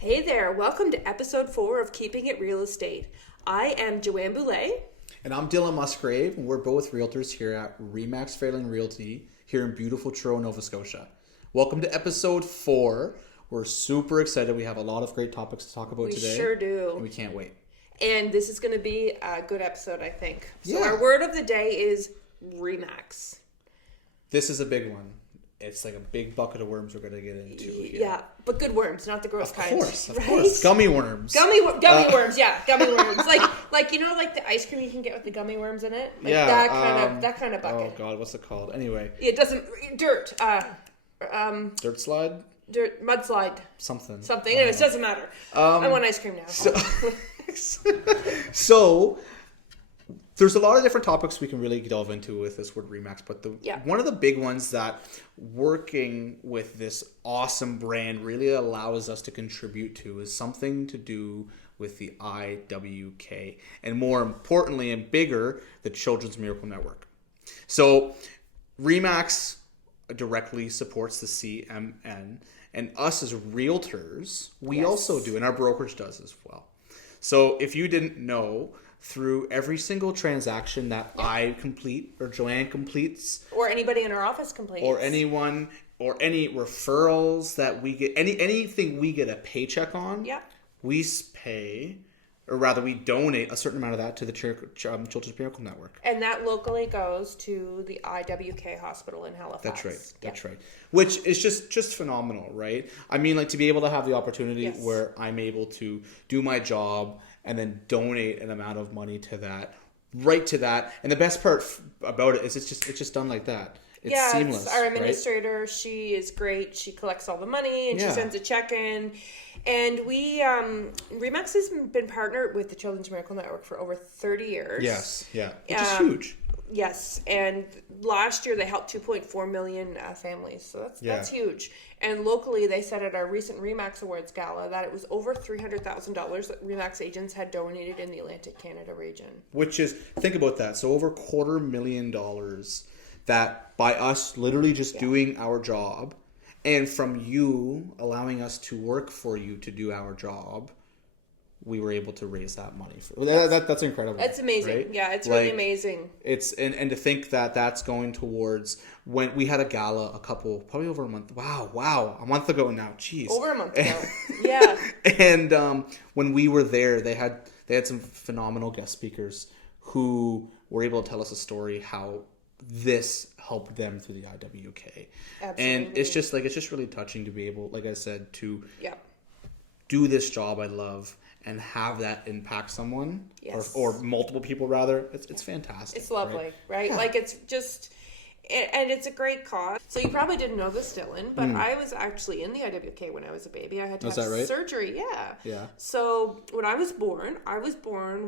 Hey there, welcome to episode 4 of Keeping It Real Estate. I am Joanne Boulet. And I'm Dylan Musgrave, and we're both realtors here at Remax Failing Realty here in beautiful Truro, Nova Scotia. Welcome to episode 4. We're super excited. We have a lot of great topics to talk about today. We sure do. And we can't wait. And this is going to be a good episode, I think. So Yeah. our word of the day is Remax. This is a big one. It's like a big bucket of worms we're going to get into here. Yeah, but good worms, not the gross kind. Of course. Gummy worms. Gummy worms, yeah, gummy worms. Like you know, like the ice cream you can get with the gummy worms in it. Like that kind of bucket. Oh God, what's it called? Anyway, It doesn't dirt. dirt slide. Mudslide. Something. Anyways, it doesn't matter. I want ice cream now. So there's a lot of different topics we can really delve into with this word Remax, but one of the big ones that working with this awesome brand really allows us to contribute to is something to do with the IWK, and more importantly and bigger, the Children's Miracle Network. So Remax directly supports the CMN, and us as realtors, we also do, and our brokerage does as well. So if you didn't know, through every single transaction that I complete or Joanne completes, or anybody in our office completes, or anyone, or any referrals that we get, anything we get a paycheck on, we pay, or rather we donate a certain amount of that to the Children's Miracle Network. And that locally goes to the IWK hospital in Halifax. That's right. Which is just phenomenal, right? I mean, like, to be able to have the opportunity where I'm able to do my job and then donate an amount of money to that, right to that. And the best part about it is it's just done like that. It's seamless. Our administrator, right? She is great. She collects all the money and she sends a check in. And we, Remax has been partnered with the Children's Miracle Network for over 30 years. Yes, which is huge. Yes, and last year they helped 2.4 million families, so that's huge. And locally, they said at our recent Remax Awards Gala that it was over $300,000 that Remax agents had donated in the Atlantic Canada region. Which is, think about that, so over $250,000 that by us literally just doing our job, and from you allowing us to work for you to do our job, we were able to raise that money. That's incredible. That's amazing. Right? Yeah, it's really amazing. It's and to think that that's going towards, when we had a gala probably over a month. Wow, a month ago now. Jeez. Over a month ago. Yeah. And when we were there, they had some phenomenal guest speakers who were able to tell us a story how this helped them through the IWK. Absolutely. And it's just really touching to be able, like I said, to do this job I love and have that impact someone, or multiple people rather. It's fantastic. It's lovely, right? Yeah. Like, it's just, and it's a great cause. So you probably didn't know this, Dylan, but I was actually in the IWK when I was a baby. I had to have surgery. Yeah. So when I was born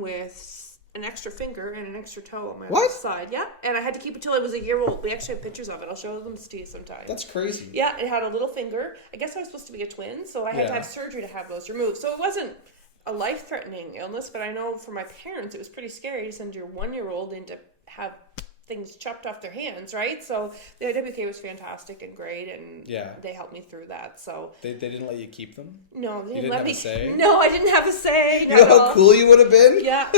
with an extra finger and an extra toe on my left side. Yeah. And I had to keep it till I was a year old. We actually have pictures of it. I'll show them to you sometime. That's crazy. Yeah. It had a little finger. I guess I was supposed to be a twin, so I had to have surgery to have those removed. So it wasn't a life-threatening illness, but I know for my parents, it was pretty scary to send your 1-year-old in to have things chopped off their hands, right? So the IWK was fantastic and great, and they helped me through that. So they didn't let you keep them? No, they didn't let me. Say? No, I didn't have a say. You know how cool you would have been? Yeah.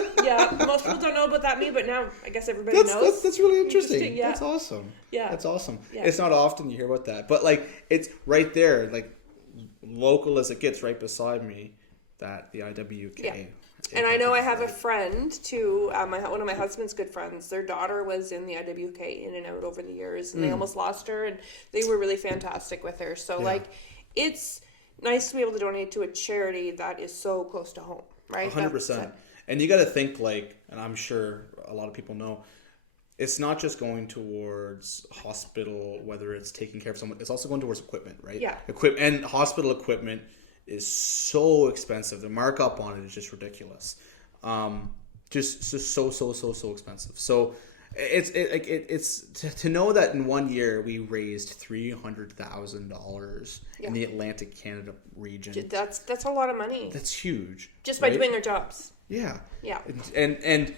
Most people don't know about that me, but now I guess everybody knows. That's really interesting. That's awesome. Yeah, that's awesome. Yeah. It's not often you hear about that, but like, it's right there, like local as it gets, right beside me. That the IWK. Yeah. And I know I have a friend too, one of my husband's good friends. Their daughter was in the IWK in and out over the years, and they almost lost her, and they were really fantastic with her. So it's nice to be able to donate to a charity that is so close to home, right? 100%. And you got to think, like, and I'm sure a lot of people know, it's not just going towards hospital, whether it's taking care of someone, it's also going towards equipment, right? Yeah. And hospital equipment is so expensive. The markup on it is just ridiculous. Just so expensive. So it's to know that in 1 year we raised $300,000 in the Atlantic Canada region. That's a lot of money. That's huge. Just by doing our jobs. Yeah. Yeah. And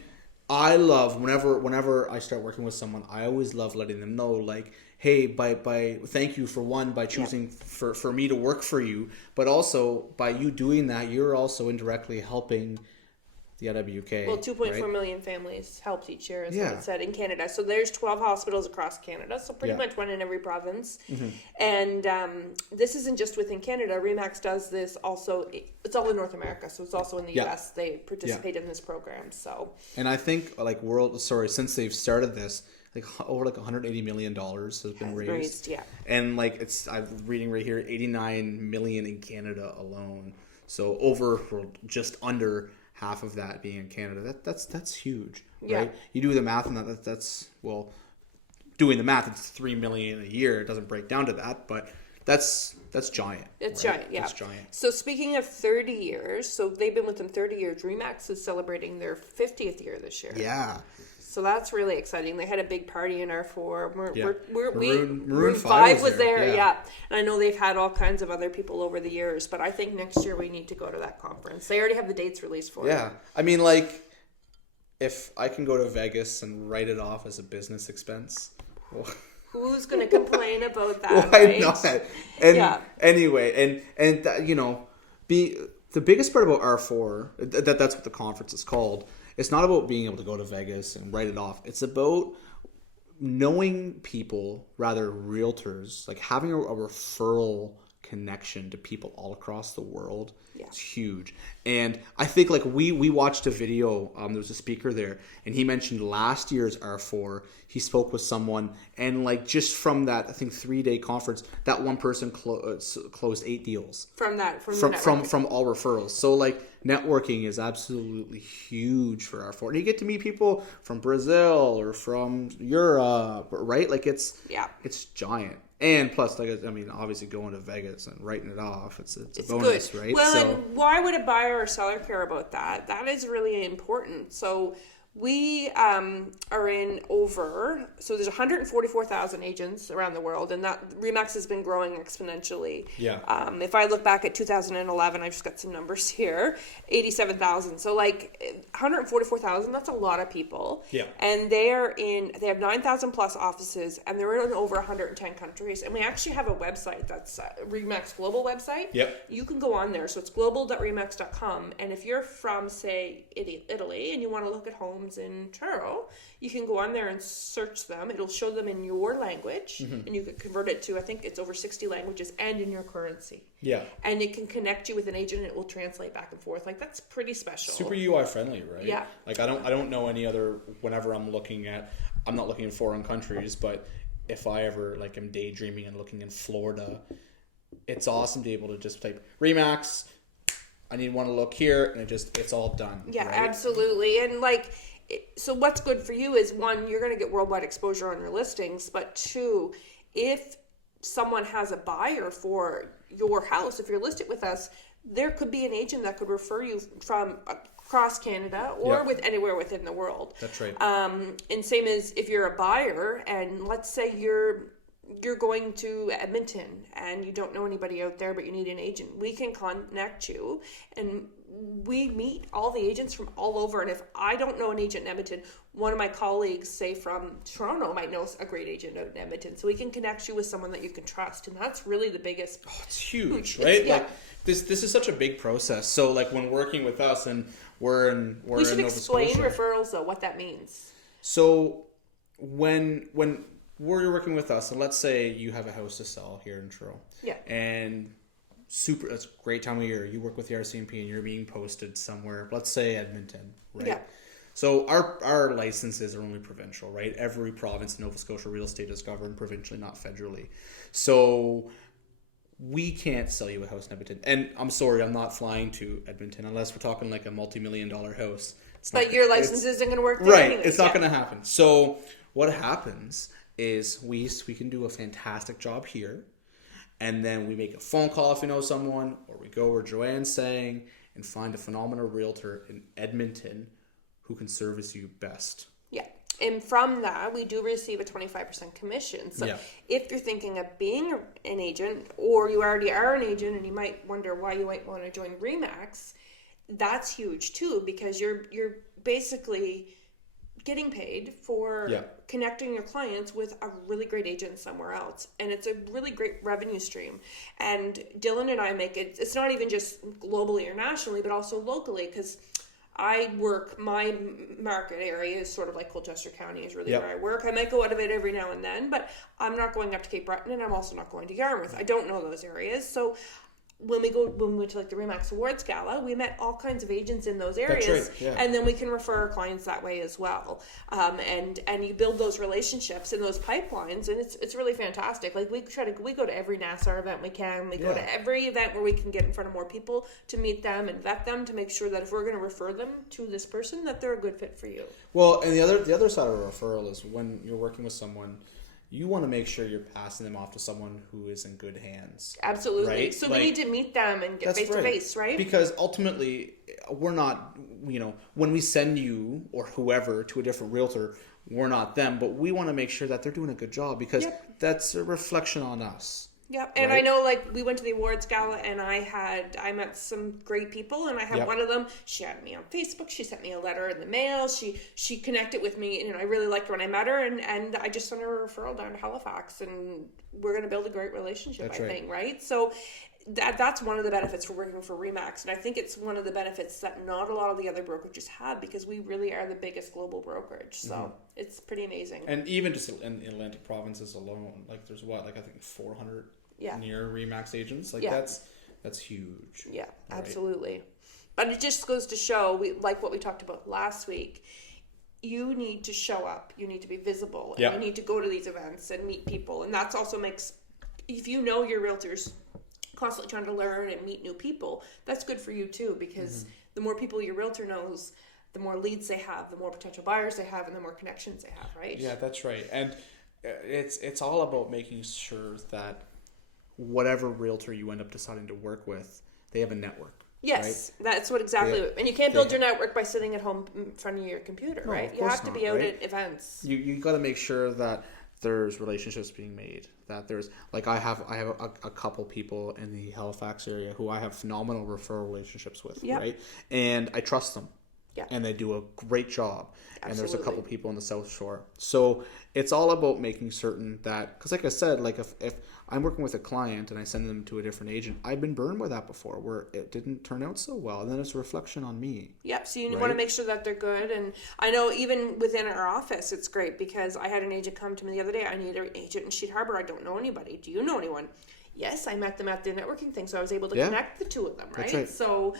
I love whenever I start working with someone, I always love letting them know, like, hey, by thank you by choosing for me to work for you, but also by you doing that, you're also indirectly helping the IWK. Well, 2.4 million families helped each year, is what it said, in Canada. So there's 12 hospitals across Canada, so pretty much one in every province. And this isn't just within Canada. RE/MAX does this also. It's all in North America, so it's also in the U.S. They participate in this program. So. And I think since they've started this, over $180 million has been raised. And I'm reading right here, 89 million in Canada alone. So just under half of that being in Canada. That's huge, right? You do the math on that. That's doing the math. It's $3 million a year. It doesn't break down to that, but that's giant. It's giant, yeah. It's giant. So speaking of 30 years, so they've been with them 30 years. RE/MAX is celebrating their 50th year this year. Yeah. So that's really exciting. They had a big party in R4. Maroon 5 was there, yeah. And I know they've had all kinds of other people over the years, but I think next year we need to go to that conference. They already have the dates released for it. Yeah. I mean, if I can go to Vegas and write it off as a business expense. Who's going to complain about that, Why right? not? And anyway, and the biggest part about R4, that's what the conference is called. It's not about being able to go to Vegas and write it off. It's about knowing people, rather realtors, having a referral connection to people all across the world. It's huge. And I think we watched a video, there was a speaker there, and he mentioned last year's R4, he spoke with someone, and just from that, I think 3-day conference, that one person closed 8 deals. From all referrals. So networking is absolutely huge for R4. And you get to meet people from Brazil or from Europe, right? It's giant. And plus, obviously going to Vegas and writing it off, it's a bonus, good. Right? Well, and why would a buyer or seller care about that? That is really important. So we are in so there's 144,000 agents around the world, and that RE/MAX has been growing exponentially. Yeah. If I look back at 2011, I've just got some numbers here, 87,000. So 144,000, that's a lot of people. Yeah. And they have 9,000 plus offices, and they're in over 110 countries. And we actually have a website that's RE/MAX global website. Yep. You can go on there. So it's global.remax.com. And if you're from, say, Italy, and you want to look at homes in Truro, you can go on there and search them. It'll show them in your language, and you can convert it to, I think it's over 60 languages, and in your currency. Yeah. And it can connect you with an agent, and it will translate back and forth. That's pretty special. Super UI friendly, right? Yeah. I don't know any other, whenever I'm not looking in foreign countries, but if I ever am daydreaming and looking in Florida, it's awesome to be able to just type RE/MAX, I want to look here, and it's all done. Yeah, right? Absolutely. And so what's good for you is, one, you're going to get worldwide exposure on your listings, but two, if someone has a buyer for your house, if you're listed with us, there could be an agent that could refer you from across Canada or with anywhere within the world. That's right. And same as if you're a buyer, and let's say you're going to Edmonton and you don't know anybody out there, but you need an agent, we can connect you, and we meet all the agents from all over. And if I don't know an agent in Edmonton, one of my colleagues, say from Toronto, might know a great agent out in Edmonton. So we can connect you with someone that you can trust. And that's really the biggest. Oh, it's huge, right? This is such a big process. So when working with us, and we're in Nova Scotia. We should explain referrals, though, what that means. So when we're working with us, and let's say you have a house to sell here in Toronto. Yeah. And it's a great time of year. You work with the RCMP and you're being posted somewhere, let's say Edmonton, right? Yeah. So our licenses are only provincial, right? Every province in Nova Scotia real estate is governed provincially, not federally. So we can't sell you a house in Edmonton. And I'm sorry, I'm not flying to Edmonton unless we're talking a multi-million-dollar house. But your license isn't going to work there anyways. It's not going to happen. So what happens is we can do a fantastic job here. And then we make a phone call if we know someone, or we go where Joanne's saying and find a phenomenal realtor in Edmonton who can service you best. Yeah. And from that, we do receive a 25% commission. So if you're thinking of being an agent, or you already are an agent and you might wonder why you might want to join RE/MAX, that's huge too, because you're basically getting paid for connecting your clients with a really great agent somewhere else. And it's a really great revenue stream. And Dylan and I make it, it's not even just globally or nationally, but also locally, because my market area is sort of like Colchester County is really where I work. I might go out of it every now and then, but I'm not going up to Cape Breton, and I'm also not going to Yarmouth. I don't know those areas. So when we went to like the RE/MAX Awards Gala, we met all kinds of agents in those areas, and then we can refer our clients that way as well. And you build those relationships and those pipelines, and it's really fantastic. Like we go to every NASAR event we can. We go to every event where we can get in front of more people to meet them and vet them to make sure that if we're going to refer them to this person, that they're a good fit for you. Well, and the other side of a referral is when you're working with someone, you want to make sure you're passing them off to someone who is in good hands. Absolutely. Right? So we need to meet them and get face to face, right? Because ultimately, we're not, when we send you or whoever to a different realtor, we're not them, but we want to make sure that they're doing a good job, because that's a reflection on us. Yep. And I know, like, we went to the awards gala, and I met some great people, and I had one of them. She had me on Facebook. She sent me a letter in the mail. She connected with me, and I really liked her when I met her, and I just sent her a referral down to Halifax, and we're going to build a great relationship, I think, right? So that's one of the benefits for working for RE/MAX, and I think it's one of the benefits that not a lot of the other brokerages have, because we really are the biggest global brokerage. So it's pretty amazing. And even just in Atlantic provinces alone, like there's I think 400 near RE/MAX agents. Like that's huge. Yeah, right? Absolutely. But it just goes to show, like what we talked about last week, you need to show up, you need to be visible, and you need to go to these events and meet people. And that's also makes, if you know your realtors constantly trying to learn and meet new people, that's good for you too, because the more people your realtor knows, the more leads they have, the more potential buyers they have, and the more connections they have, right? Yeah, that's right. And it's all about making sure that whatever realtor you end up deciding to work with, they have a network. Yes, right? That's what exactly. And you can't build your network by sitting at home in front of your computer, right? You have to be out at events. You got to make sure that there's relationships being made. That there's, like, I have a couple people in the Halifax area who I have phenomenal referral relationships with, right? And I trust them. Yeah. And they do a great job. Absolutely. And there's a couple people in the South Shore. So it's all about making certain that, because like I said, like if I'm working with a client and I send them to a different agent, I've been burned by that before where it didn't turn out so well. And then it's a reflection on me. Yep. So you want to make sure that they're good. And I know even within our office, it's great, because I had an agent come to me the other day. I need an agent in Sheet Harbor. I don't know anybody. Do you know anyone? Yes, I met them at the networking thing, so I was able to connect the two of them, right? That's right. So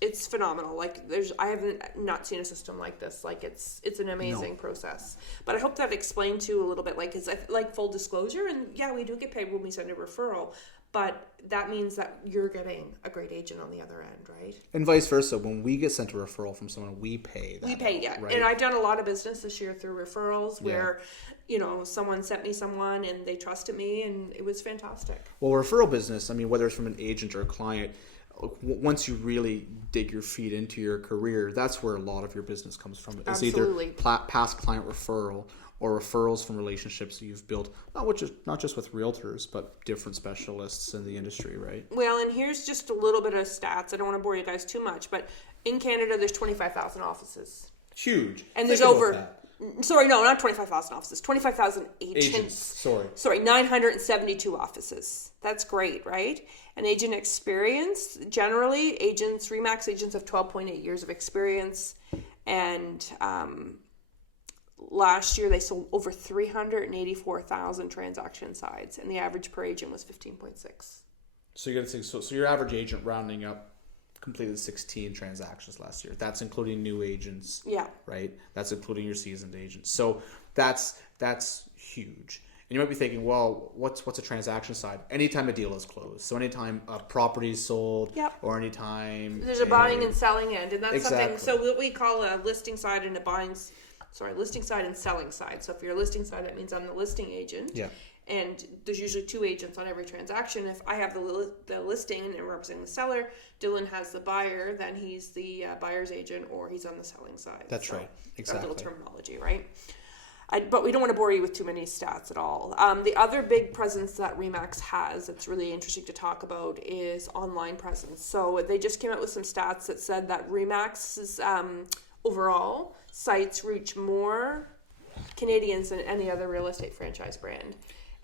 it's phenomenal. Like I haven't not seen a system like this. Like it's an amazing process. But I hope that explained to you a little bit, like, cause like full disclosure, and we do get paid when we send a referral, but that means that you're getting a great agent on the other end, right? And vice versa. When we get sent a referral from someone, we pay that. We pay, right? And I've done a lot of business this year through referrals where, someone sent me someone and they trusted me, and it was fantastic. Well, referral business, I mean, whether it's from an agent or a client, once you really dig your feet into your career, that's where a lot of your business comes from. It's either past client referral or referrals from relationships you've built, not just with realtors, but different specialists in the industry, right? Well, and here's just a little bit of stats. I don't want to bore you guys too much, but in Canada, there's 25,000 offices. Huge. And there's not 25,000 offices, 25,000 agents. Sorry, 972 offices. That's great, right? An agent experience, generally, RE/MAX agents have 12.8 years of experience. And last year, they sold over 384,000 transaction sides, and the average per agent was 15.6. So you're gonna say, so your average agent, rounding up, completed 16 transactions last year. That's including new agents. Yeah. Right? That's including your seasoned agents. So that's huge. And you might be thinking, well, what's a transaction side? Anytime a deal is closed. So anytime a property is sold, or anytime there's a buying and selling end, and that's something. So what we call a listing side and listing side and selling side. So if you're a listing side, that means I'm the listing agent. Yeah. And there's usually two agents on every transaction. If I have the listing and representing the seller, Dylan has the buyer, then he's the buyer's agent, or he's on the selling side. That's right. Exactly. That's a little terminology, right? But we don't want to bore you with too many stats at all. The other big presence that RE/MAX has that's really interesting to talk about is online presence. So they just came out with some stats that said that RE/MAX's overall, sites reach more Canadians than any other real estate franchise brand.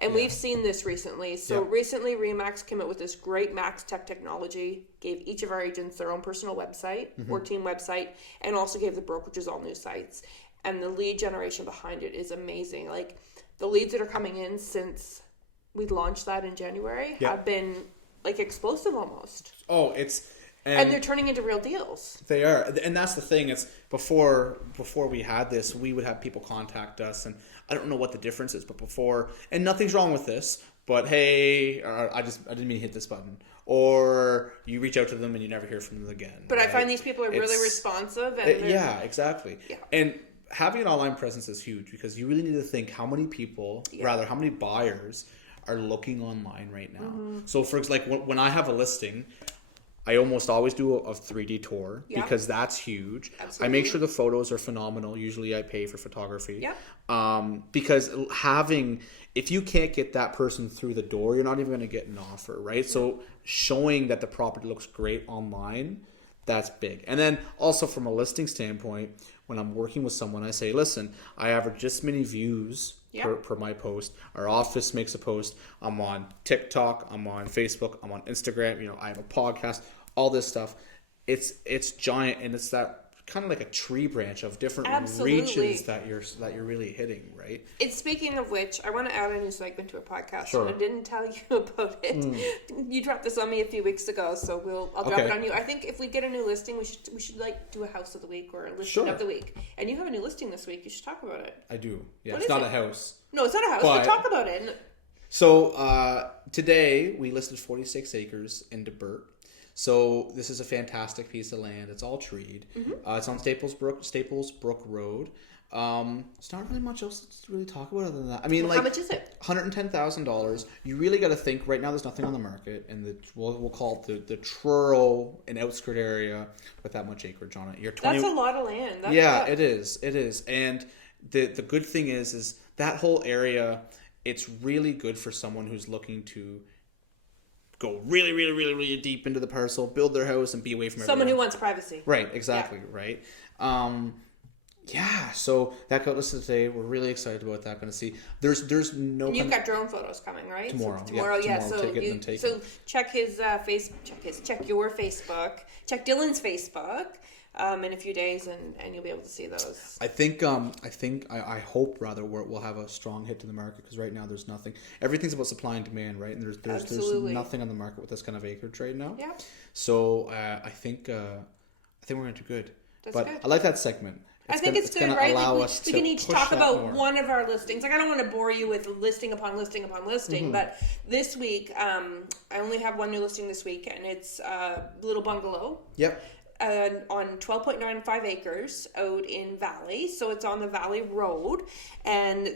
And we've seen this recently. So recently, RE/MAX came out with this great Max Tech technology, gave each of our agents their own personal website or team website, and also gave the brokerages all new sites. And the lead generation behind it is amazing. Like, the leads that are coming in since we launched that in January have been, like, explosive almost. Oh, it's... And they're turning into real deals. They are. And that's the thing. It's before we had this, we would have people contact us, and I don't know what the difference is, but before, and nothing's wrong with this, but hey, I didn't mean to hit this button. Or you reach out to them and you never hear from them again. But right? I find these people are really responsive. And yeah, exactly. Yeah. And having an online presence is huge, because you really need to think how many people, how many buyers are looking online right now. So for like when I have a listing, I almost always do a 3D tour because that's huge. Absolutely. I make sure the photos are phenomenal. Usually I pay for photography. Because if you can't get that person through the door, you're not even going to get an offer, right? So showing that the property looks great online, that's big. And then also from a listing standpoint, when I'm working with someone, I say, listen, I average this many views per my post. Our office makes a post. I'm on TikTok. I'm on Facebook. I'm on Instagram. I have a podcast. All this stuff. It's giant, and it's that kind of like a tree branch of different reaches that you're really hitting, right? It's speaking of which, I want to add a new segment to a podcast, and I didn't tell you about it. You dropped this on me a few weeks ago, so I'll drop it on you. I think if we get a new listing, we should like do a house of the week or a listing of the week. And you have a new listing this week. You should talk about it. I do. Yeah, it's not a house. No, it's not a house. But talk about it. So today we listed 46 acres in DeBert. So this is a fantastic piece of land. It's all treed. It's on Staples Brook Road. It's not really much else to really talk about other than that. I mean, how much is it? $110,000. You really got to think. Right now, there's nothing on the market, and we'll call it the Truro and outskirt area with that much acreage on it. That's a lot of land. It is. It is, and the good thing is that whole area. It's really good for someone who's looking to go really, really, really, really deep into the parcel, build their house, and be away from everyone. Someone who wants privacy. Right, exactly, right. So that got listed today. We're really excited about that. Going to see. There's no. And you've got drone photos coming, right? Tomorrow. So check his check your Facebook. Check Dylan's Facebook. In a few days, and you'll be able to see those. I hope we'll have a strong hit to the market, because right now there's nothing. Everything's about supply and demand, right? And there's nothing on the market with this kind of acreage right now. Yeah. So I think we're going to do good. That's good. I like that segment. I think it's good, right? We can each talk about one of our listings. Like, I don't want to bore you with listing upon listing upon listing, but this week, I only have one new listing this week, and it's a little bungalow. Yep. On 12.95 acres out in Valley. So it's on the Valley Road, and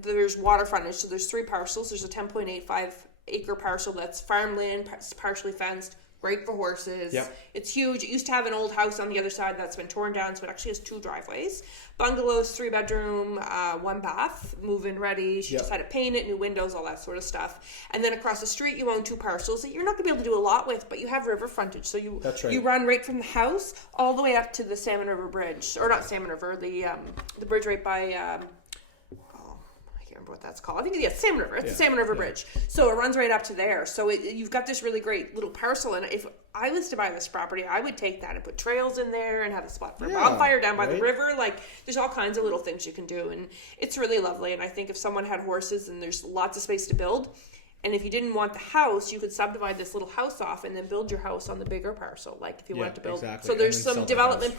there's water frontage. So there's 3 parcels. There's a 10.85 acre parcel that's farmland, partially fenced, great for horses. Yep. It's huge. It used to have an old house on the other side that's been torn down, so it actually has 2 driveways. Bungalows, 3-bedroom, 1 bath, move-in ready. She just had it painted, new windows, all that sort of stuff. And then across the street, you own 2 parcels that you're not going to be able to do a lot with, but you have river frontage. So you run right from the house all the way up to the Salmon River Bridge. Or not Salmon River, the bridge right by... what that's called. I think it's Salmon River. It's the Salmon River Bridge. So it runs right up to there. So you've got this really great little parcel. And if I was to buy this property, I would take that and put trails in there and have a spot for a bonfire down by the river. Like, there's all kinds of little things you can do. And it's really lovely. And I think if someone had horses and there's lots of space to build, and if you didn't want the house, you could subdivide this little house off and then build your house on the bigger parcel. Like, if you wanted to build. Exactly. So there's some development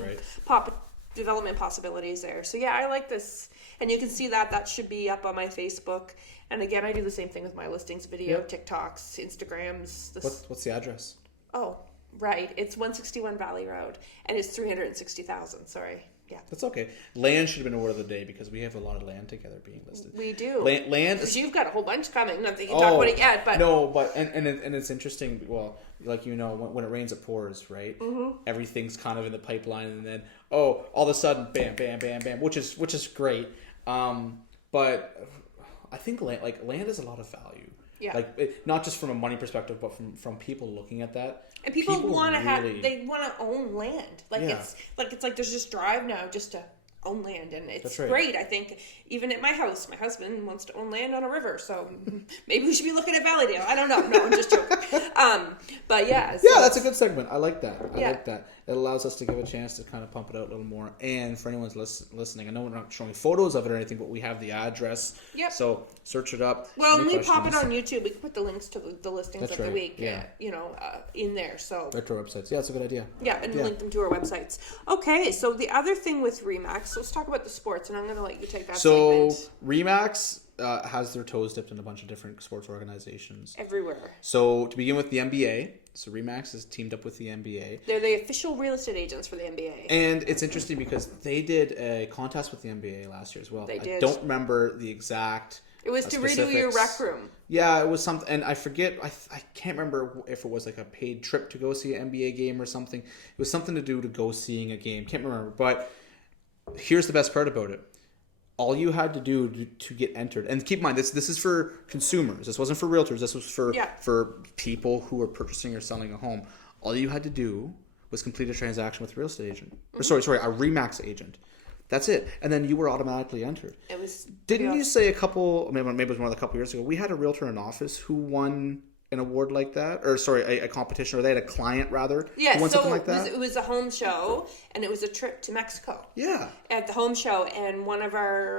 possibilities there. So I like this. And you can see that should be up on my Facebook. And again, I do the same thing with my listings, video, TikToks, Instagrams. What's the address? Oh, right. It's 161 Valley Road, and it's 360,000. Sorry. Yeah. That's okay. Land should have been a word of the day, because we have a lot of land together being listed. We do. Land is... You've got a whole bunch coming. Not that you can talk about it yet, but... No, but... And it's interesting. Well, like, when it rains, it pours, right? Mm-hmm. Everything's kind of in the pipeline, and then, all of a sudden, bam, bam, bam, bam, which is great. But I think land has a lot of value. Yeah. Like, not just from a money perspective, but from people looking at that. And people want to they want to own land. Like, it's like there's this drive now just to own land, and it's great. I think even at my house, my husband wants to own land on a river, so maybe we should be looking at Valleydale. I don't know. No, I'm just joking. But yeah. So that's a good segment. I like that. I like that. It allows us to give a chance to kind of pump it out a little more. And for anyone's listening, I know we're not showing photos of it or anything, but we have the address. Yep. So search it up. Well, when we pop it on YouTube, we can put the links to the listings of the week, in there. So right to our websites. Yeah, that's a good idea. Yeah, and link them to our websites. Okay, so the other thing with Remax, let's talk about the sports, and I'm going to let you take that segment. So Remax has their toes dipped in a bunch of different sports organizations. Everywhere. So to begin with, the NBA. So Remax is teamed up with the NBA. They're the official real estate agents for the NBA. And it's interesting because they did a contest with the NBA last year as well. They did. I don't remember the exact It was to redo your rec room. Yeah, it was something, and I forget, I can't remember if it was like a paid trip to go see an NBA game or something. It was something to do to go seeing a game. Can't remember, but here's the best part about it. All you had to do to get entered, and keep in mind, this is for consumers. This wasn't for realtors. This was for people who were purchasing or selling a home. All you had to do was complete a transaction with a real estate agent. Mm-hmm. Or sorry, a Remax agent. That's it. And then you were automatically entered. It was. Didn't you say maybe it was more than a couple years ago, we had a realtor in office who won an award like that? Or sorry, a competition, or they had a client rather who won something like that? It was a home show, and it was a trip to Mexico. Yeah. At the home show, and one of our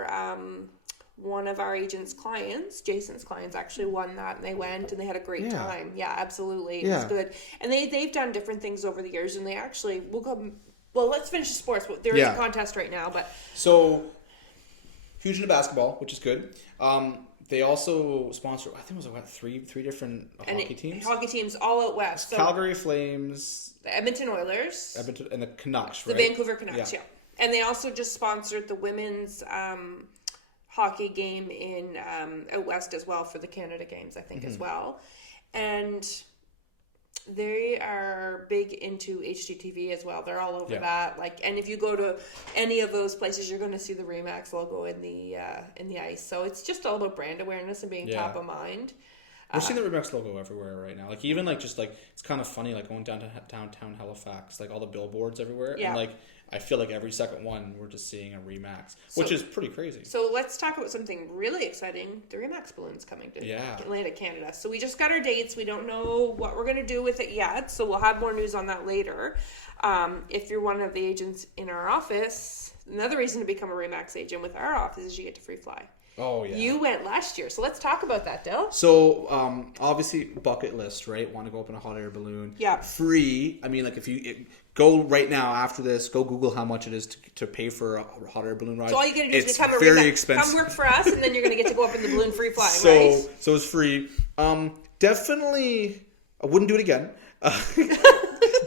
agent's clients, Jason's clients, actually won that, and they went and they had a great time. Yeah, absolutely. It was good. And they've done different things over the years, and they actually will go. Well, let's finish the sports. There is a contest right now, but so huge into basketball, which is good. They also sponsor, I think it was three different hockey teams. Hockey teams all out west. So Calgary Flames, the Edmonton Oilers, and the Canucks, right? The Vancouver Canucks, yeah. And they also just sponsored the women's hockey game in out west as well for the Canada Games, I think, as well. And they are big into HGTV as well. They're all over that. And if you go to any of those places, you're going to see the Remax logo in the ice. So it's just all about brand awareness and being top of mind. We're seeing the Remax logo everywhere right now. Even it's kind of funny, going down to downtown Halifax, all the billboards everywhere. Yeah. And I feel like every second one we're just seeing a Remax, which is pretty crazy. So let's talk about something really exciting. The Remax balloon's coming to Atlantic Canada. So we just got our dates. We don't know what we're going to do with it yet. So we'll have more news on that later. If you're one of the agents in our office, another reason to become a Remax agent with our office is you get to free fly. Oh, yeah. You went last year, so let's talk about that, Dill. So, obviously, bucket list, right? Want to go up in a hot air balloon. Yeah. Free. I mean, if you go right now after this, go Google how much it is to pay for a hot air balloon ride. So all you got to do is become a very expensive. Come work for us, and then you're going to get to go up in the balloon free flying, right? So it's free. Definitely, I wouldn't do it again.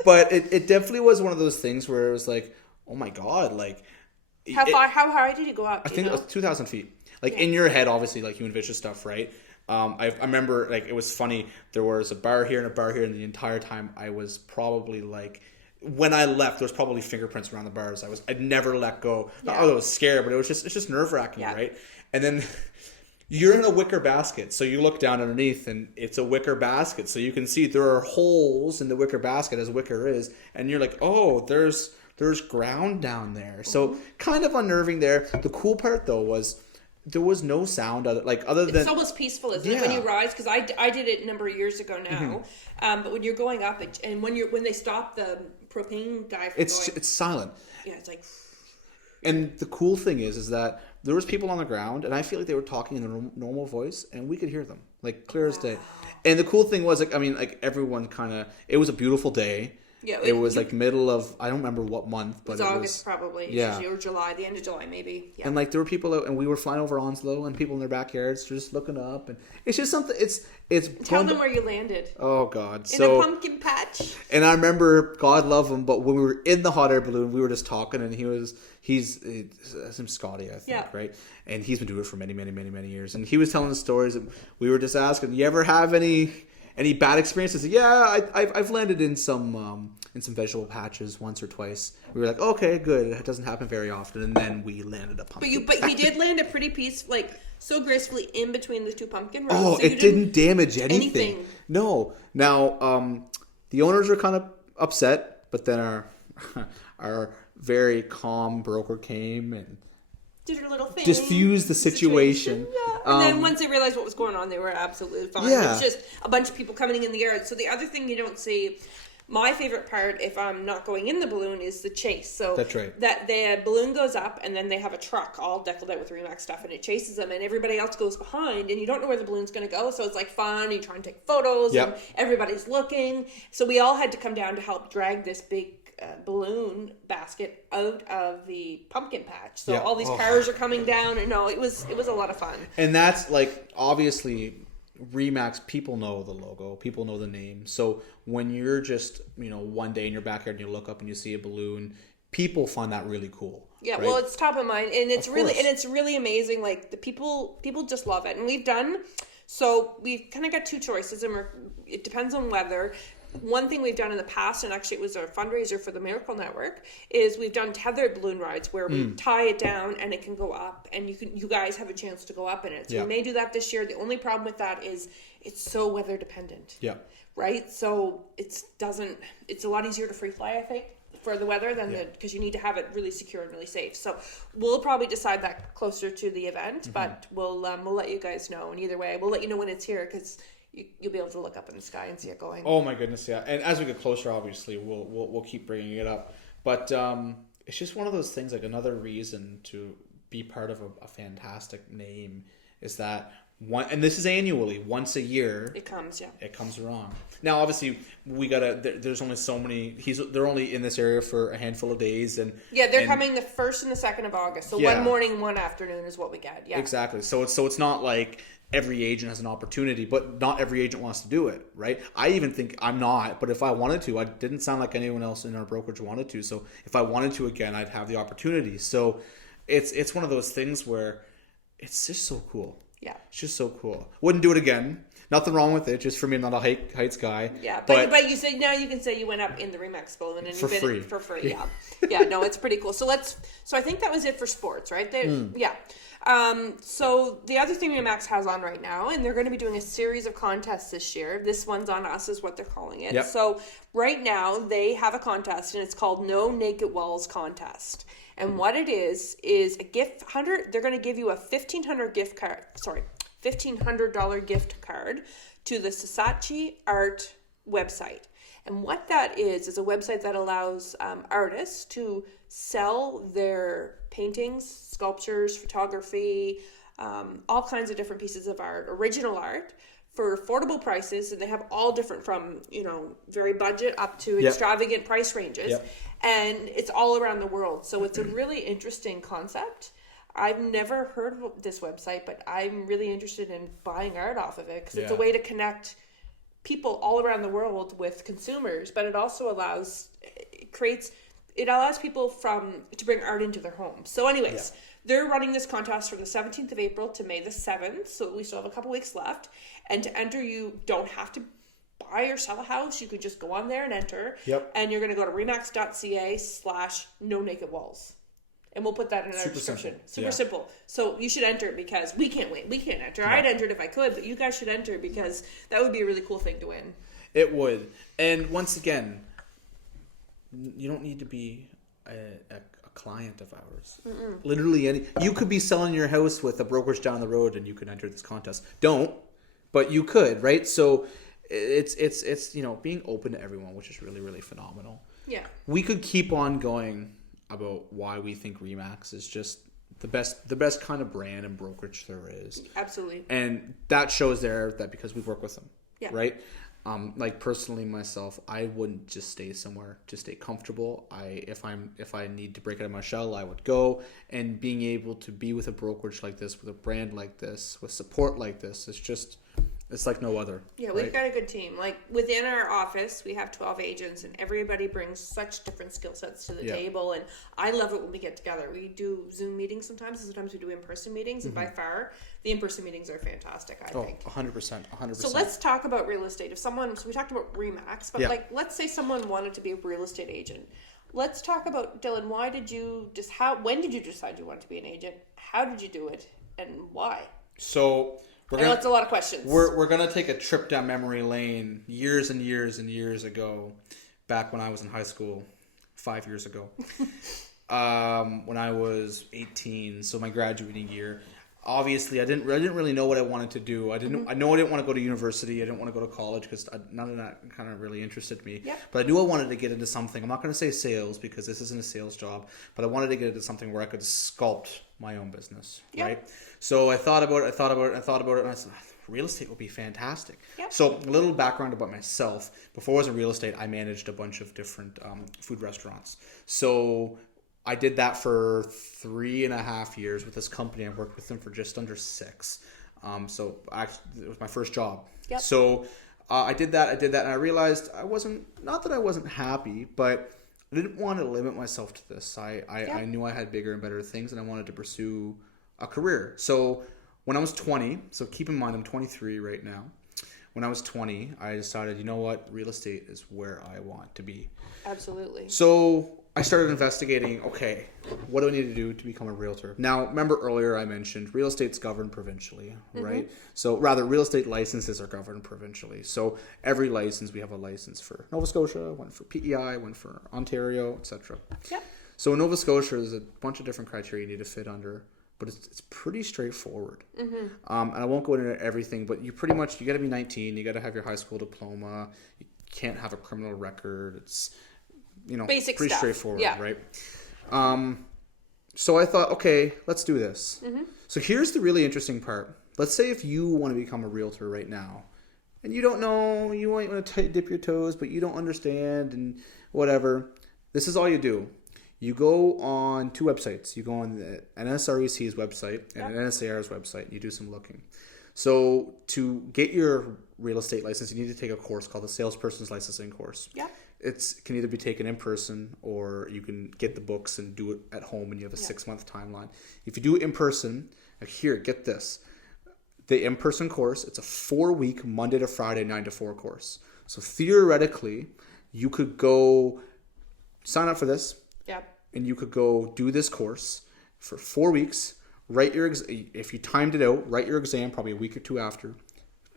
But it definitely was one of those things where it was oh my God, How high did you go up? I think it was 2,000 feet. In your head, obviously, you envision stuff, right? I remember, it was funny. There was a bar here and a bar here, and the entire time I was probably when I left, there was probably fingerprints around the bars. I'd never let go. Yeah. Not that I was scared, but it's just nerve wracking, right? And then you're in a wicker basket, so you look down underneath, and it's a wicker basket, so you can see there are holes in the wicker basket, as wicker is, and you're oh, there's ground down there. So kind of unnerving there. The cool part though was, there was no sound other than... It's almost peaceful, isn't it, when you rise? Because I did it a number of years ago now. Mm-hmm. But when you're going up, and when they stop the propane guy from it's silent. Yeah, it's And the cool thing is that there was people on the ground, and I feel like they were talking in a normal voice, and we could hear them, clear as day. And the cool thing was, everyone kind of... It was a beautiful day. Yeah, it was middle of, I don't remember what month, but it was August probably. Yeah, or July, the end of July maybe. Yeah. And there were people out, and we were flying over Onslow, and people in their backyards just looking up, and it's just something. It's. Tell them where you landed. Oh God! In a pumpkin patch. And I remember, God love him, but when we were in the hot air balloon, we were just talking, and he's Scotty, I think, right? And he's been doing it for many, many, many, many years, and he was telling the stories, and we were just asking, "You ever have any Any bad experiences? Yeah, I've landed in some vegetable patches once or twice. We were like, okay, good. It doesn't happen very often, and then we landed a pumpkin. But he did land a pretty piece, like so gracefully in between the two pumpkin rows. Oh, so it didn't damage anything. No. Now, the owners were kind of upset, but then our very calm broker came and did her little thing, diffused the situation. Yeah. And then once they realized what was going on, they were absolutely fine. Yeah. It was just a bunch of people coming in the yard. So the other thing you don't see, my favorite part, if I'm not going in the balloon, is the chase. So that's right. That the balloon goes up, and then they have a truck all decked out with RE/MAX stuff, and it chases them, and everybody else goes behind, and you don't know where the balloon's going to go. So it's like fun. You try and take photos, and everybody's looking. So we all had to come down to help drag this big balloon basket out of the pumpkin patch. So all these cars are coming down, and it was a lot of fun. And that's like, obviously, RE/MAX, people know the logo, people know the name. So when you're just, one day in your backyard and you look up and you see a balloon, people find that really cool. Yeah, right? Well, it's top of mind, and it's really amazing. Like the people just love it, and we've kind of got two choices, and it depends on weather. One thing we've done in the past, and actually it was a fundraiser for the Miracle Network, is we've done tethered balloon rides where we tie it down and it can go up, and you guys have a chance to go up in it. So we may do that this year. The only problem with that is it's so weather dependent. Yeah. Right? So it's a lot easier to free fly, I think, for the weather than because you need to have it really secure and really safe. So we'll probably decide that closer to the event, but we'll let you guys know. And either way, we'll let you know when it's here, because you'll be able to look up in the sky and see it going. Oh my goodness, yeah. And as we get closer, obviously, we'll keep bringing it up. But it's just one of those things, like another reason to be part of a fantastic name is that and this is annually, once a year. It comes, yeah. It comes around. Now, obviously, there's only so many. They're only in this area for a handful of days, they're coming the 1st and the 2nd of August. So one morning, one afternoon is what we get. Yeah, exactly. So it's not like every agent has an opportunity, but not every agent wants to do it, right? I even think I'm not, but if I wanted to, I didn't sound like anyone else in our brokerage wanted to. So if I wanted to again, I'd have the opportunity. So it's one of those things where it's just so cool. Yeah. It's just so cool. Wouldn't do it again. Nothing wrong with it. Just for me, I'm not a heights guy. Yeah, but you said now you can say you went up in the RE/MAX balloon and for free. For free, yeah. Yeah, no, it's pretty cool. So I think that was it for sports, right? Yeah. So the other thing RE/MAX has on right now, and they're going to be doing a series of contests this year. This one's on us is what they're calling it. Yep. So right now they have a contest, and it's called No Naked Walls Contest. And what it is a gift they're going to give you a $1,500 gift card to the Sasachi Art website. And what that is a website that allows artists to sell their paintings, sculptures, photography, all kinds of different pieces of art, original art, for affordable prices. And they have all different from, very budget up to extravagant price ranges. Yep. And it's all around the world. So it's a really interesting concept. I've never heard of this website, but I'm really interested in buying art off of it because it's a way to connect people all around the world with consumers, but it also allows people to bring art into their homes. So anyways, they're running this contest from the 17th of April to May the 7th, so we still have a couple weeks left. And to enter, you don't have to buy or sell a house. You could just go on there and enter. Yep. And you're going to go to remax.ca/no naked walls. And we'll put that in our description. Super simple. So you should enter because we can't wait. We can't enter. No. I'd enter it if I could, but you guys should enter because that would be a really cool thing to win. It would. And once again, you don't need to be a client of ours. Mm-mm. Literally you could be selling your house with a brokerage down the road and you could enter this contest. Don't, but you could, right? So it's being open to everyone, which is really, really phenomenal. Yeah. We could keep on going about why we think RE/MAX is just the best kind of brand and brokerage there is. Absolutely. And that shows there that because we work with them. Yeah. Right? Like personally myself, I wouldn't just stay somewhere to stay comfortable. If I need to break out of my shell, I would go. And being able to be with a brokerage like this, with a brand like this, with support like this, It's like no other. Yeah, we've got a good team. Like within our office, we have 12 agents, and everybody brings such different skill sets to the table. And I love it when we get together. We do Zoom meetings sometimes, and sometimes we do in-person meetings. And by far, the in-person meetings are fantastic, I think. 100%. So let's talk about real estate. If someone, so we talked about RE/MAX, but like, let's say someone wanted to be a real estate agent. Let's talk about, Dylan, when did you decide you wanted to be an agent? How did you do it? And why? So... I know it's a lot of questions. We're going to take a trip down memory lane years and years and years ago, back when I was in high school, 5 years ago, when I was 18, so my graduating year. Obviously, I didn't really know what I wanted to do. I know I didn't want to go to university. I didn't want to go to college because none of that kind of really interested me. Yep. But I knew I wanted to get into something. I'm not going to say sales because this isn't a sales job, but I wanted to get into something where I could sculpt my own business, right? So I thought about it, and I said, real estate would be fantastic. Yep. So a little background about myself. Before I was in real estate, I managed a bunch of different food restaurants. So I did that for 3.5 years with this company. I worked with them for just under 6. So it was my first job. Yep. So I did that, and I realized not that I wasn't happy, but I didn't want to limit myself to this. I knew I had bigger and better things, and I wanted to pursue a career. So when I was 20, so keep in mind I'm 23 right now. When I was 20, I decided, you know what, real estate is where I want to be. Absolutely. So I started investigating, okay, what do I need to do to become a realtor? Now, remember earlier I mentioned real estate's governed provincially, right? So rather, real estate licenses are governed provincially. So every license, we have a license for Nova Scotia, one for PEI, one for Ontario, etc. Yep. So in Nova Scotia, there's a bunch of different criteria you need to fit under, but it's pretty straightforward. And I won't go into everything, but you got to be 19, you got to have your high school diploma, you can't have a criminal record, it's basic pretty stuff. Straightforward, right? So I thought, okay, let's do this. So here's the really interesting part. Let's say if you want to become a realtor right now, and you don't know, you might want to dip your toes, but you don't understand and whatever. This is all you do. You go on 2 websites. You go on the NSREC's website and an NSAR's website, and you do some looking. So to get your real estate license, you need to take a course called the Salesperson's Licensing course. Yeah. It can either be taken in person, or you can get the books and do it at home, and you have a 6-month timeline. If you do it in person, here, get this. The in-person course, it's a 4-week Monday to Friday 9 to 4 course. So theoretically, you could go sign up for this, and you could go do this course for 4 weeks. If you timed it out, write your exam probably a week or 2 after.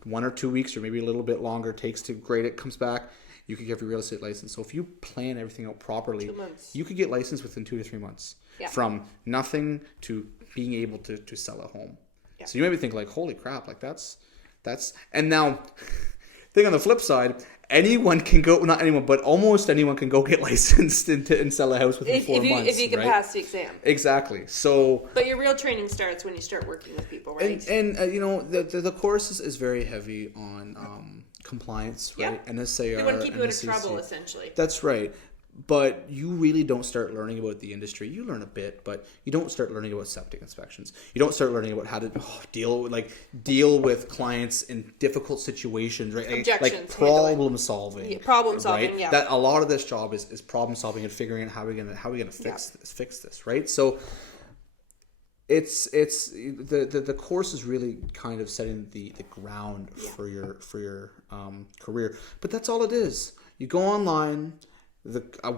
1 or 2 weeks, or maybe a little bit longer, takes to grade it, comes back. You could get your real estate license. So if you plan everything out properly, 2 months. You could get licensed within 2 to 3 months. Yeah. From nothing to being able to sell a home. Yeah. So you maybe think like, holy crap, like that's, and now, thing on the flip side, anyone can go, not anyone, but almost anyone can go get licensed and sell a house within 4 months. If you can pass the exam. Exactly. So. But your real training starts when you start working with people, right? And the course is very heavy on compliance, right? Yep. NSAR. They want to keep you out of trouble, essentially. That's right. But you really don't start learning about the industry. You learn a bit, but you don't start learning about septic inspections. You don't start learning about how to deal with clients in difficult situations, right? Objections, like problem solving. Yeah, problem solving, right? yeah. That a lot of this job is problem solving and figuring out how we're gonna fix this, right? So it's the course is really kind of setting the ground for your career. But that's all it is. You go online.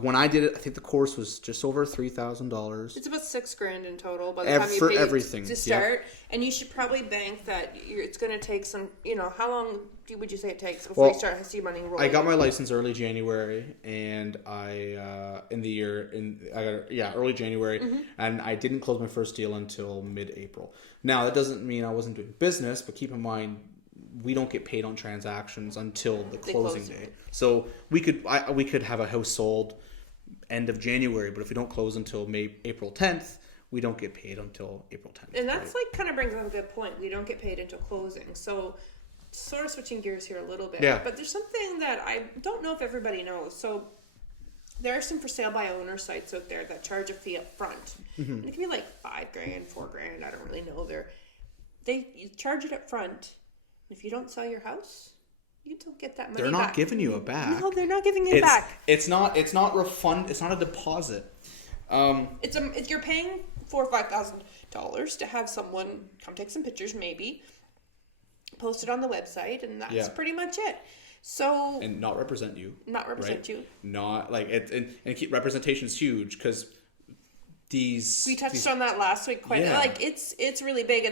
When I did it, I think the course was just over $3,000. It's about $6,000 in total by the time you pay everything to start. And you should probably bank that it's going to take some. How long would you say it takes before you start to see money rolling? I got my license early January, and early January, and I didn't close my first deal until mid-April. Now that doesn't mean I wasn't doing business, but keep in mind, we don't get paid on transactions until the closing day. So we could have a house sold end of January, but if we don't close until April 10th, we don't get paid until April 10th. And that's kind of brings up a good point. We don't get paid until closing. So sort of switching gears here a little bit. Yeah. But there's something that I don't know if everybody knows. So there are some for sale by owner sites out there that charge a fee up front. And it can be like $5,000, $4,000. I don't really know. They charge it up front. If you don't sell your house, you don't get that money They're not back. giving you it back. No, they're not giving it back. It's not refund. It's not a deposit. You're paying $4,000 or $5,000 to have someone come take some pictures, maybe post it on the website, and that's pretty much it. So and not represent you. Not represent you. Not like it, and keep representation is huge because we touched on that last week quite like it's really big,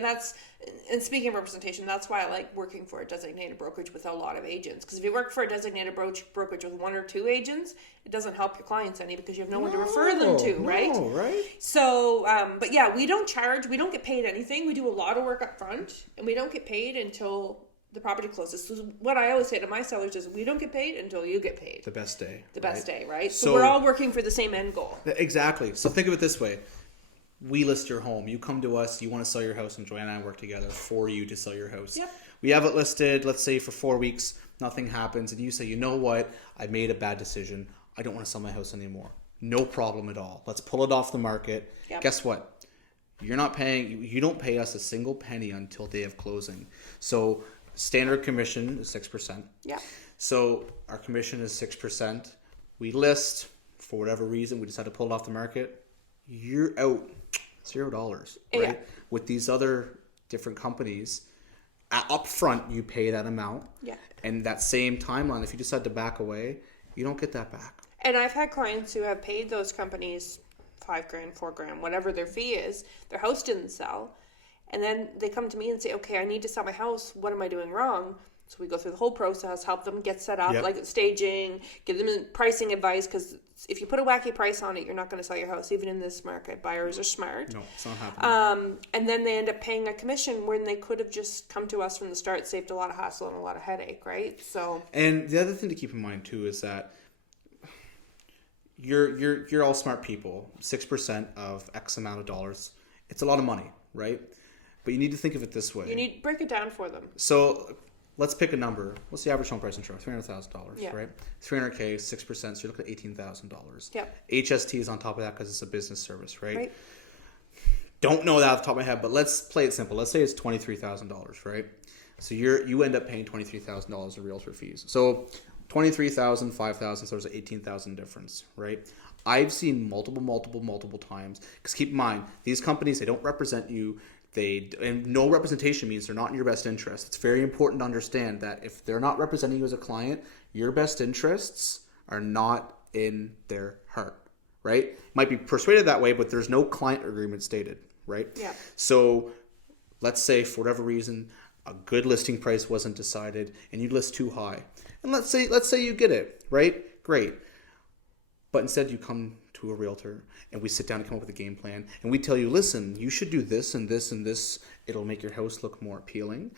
and speaking of representation, that's why I like working for a designated brokerage with a lot of agents, because if you work for a designated brokerage with 1 or 2 agents, it doesn't help your clients any because you have no one to refer them to, right? So but yeah, we don't get paid anything. We do a lot of work up front, and we don't get paid until the property closes. So what I always say to my sellers is, we don't get paid until you get paid. The best day. The best day, right? So we're all working for the same end goal. Exactly. So think of it this way. We list your home. You come to us, you want to sell your house, and Joanne and I work together for you to sell your house. Yep. We have it listed, let's say for 4 weeks, nothing happens, and you say, you know what? I made a bad decision. I don't want to sell my house anymore. No problem at all. Let's pull it off the market. Yep. Guess what? You don't pay us a single penny until day of closing. So standard commission is 6%. Yeah. So our commission is 6%. We list, for whatever reason, we decide to pull it off the market. You're out $0, right? Yeah. With these other different companies, up front you pay that amount. Yeah. And that same timeline, if you decide to back away, you don't get that back. And I've had clients who have paid those companies $5,000, $4,000, whatever their fee is. Their house didn't sell. And then they come to me and say, okay, I need to sell my house. What am I doing wrong? So we go through the whole process, help them get set up, like staging, give them pricing advice, because if you put a wacky price on it, you're not going to sell your house, even in this market. Buyers are smart. No, it's not happening. And then they end up paying a commission when they could have just come to us from the start, saved a lot of hassle and a lot of headache, right? So. And the other thing to keep in mind too is that you're all smart people. 6% of X amount of dollars, it's a lot of money, right? But you need to think of it this way. You need to break it down for them. So let's pick a number. What's the average home price in Toronto? $300,000, right? $300K, 6%, so you're looking at $18,000. Yep. HST is on top of that because it's a business service, right? Don't know that off the top of my head, but let's play it simple. Let's say it's $23,000, right? So you end up paying $23,000 in realtor fees. So $23,000, $5,000, so there's an $18,000 difference, right? I've seen multiple times, because keep in mind, these companies, they don't represent you. And no representation means they're not in your best interest. It's very important to understand that if they're not representing you as a client, your best interests are not in their heart, right? Might be persuaded that way, but there's no client agreement stated, right? Yeah. So let's say for whatever reason, a good listing price wasn't decided and you list too high. And let's say you get it, right? Great. But instead you come to a realtor and we sit down and come up with a game plan and we tell you, listen, you should do this and this and this. It'll make your house look more appealing.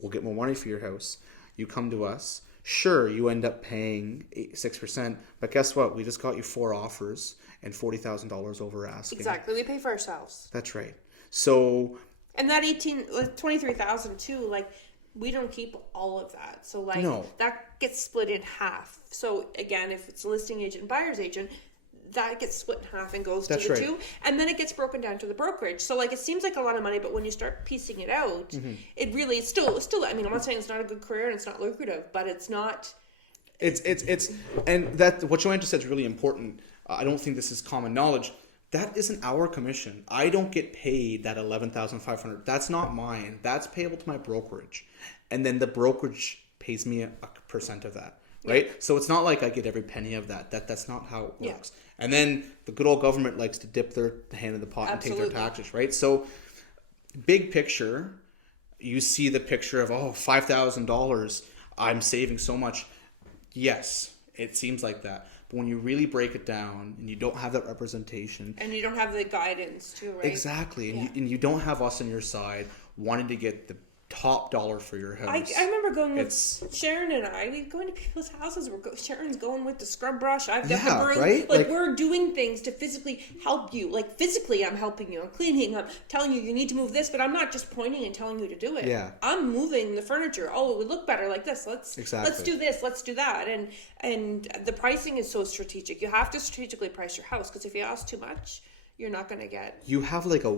We'll get more money for your house. You come to us. Sure, you end up paying 6%, but guess what? We just got you 4 offers and $40,000 over asking. Exactly. We pay for ourselves. That's right. So. And that $23,000 too, like, we don't keep all of that. So like that gets split in half. So again, if it's a listing agent and buyer's agent, that gets split in half and goes to the two. And then it gets broken down to the brokerage. So like, it seems like a lot of money, but when you start piecing it out, it really is still, I mean, I'm not saying it's not a good career and it's not lucrative, but it's not. It's and that what Joanne just said is really important. I don't think this is common knowledge. That isn't our commission. I don't get paid that $11,500. That's not mine. That's payable to my brokerage. And then the brokerage pays me a percent of that, right? Yeah. So it's not like I get every penny of that. That's not how it works. Yeah. And then the good old government likes to dip their hand in the pot and take their taxes, right? So big picture, you see the picture of, $5,000, I'm saving so much. Yes, it seems like that. But when you really break it down and you don't have that representation. And you don't have the guidance too, right? Exactly. And you don't have us on your side wanting to get the top dollar for your house. I remember going with Sharon and I. We go into people's houses. Sharon's going with the scrub brush. I've got the broom. Right? Like we're doing things to physically help you. Like physically, I'm helping you. I'm cleaning. I'm telling you need to move this, but I'm not just pointing and telling you to do it. Yeah. I'm moving the furniture. Oh, it would look better like this. Let's do this. Let's do that. And the pricing is so strategic. You have to strategically price your house, because if you ask too much, you're not going to get. You have like a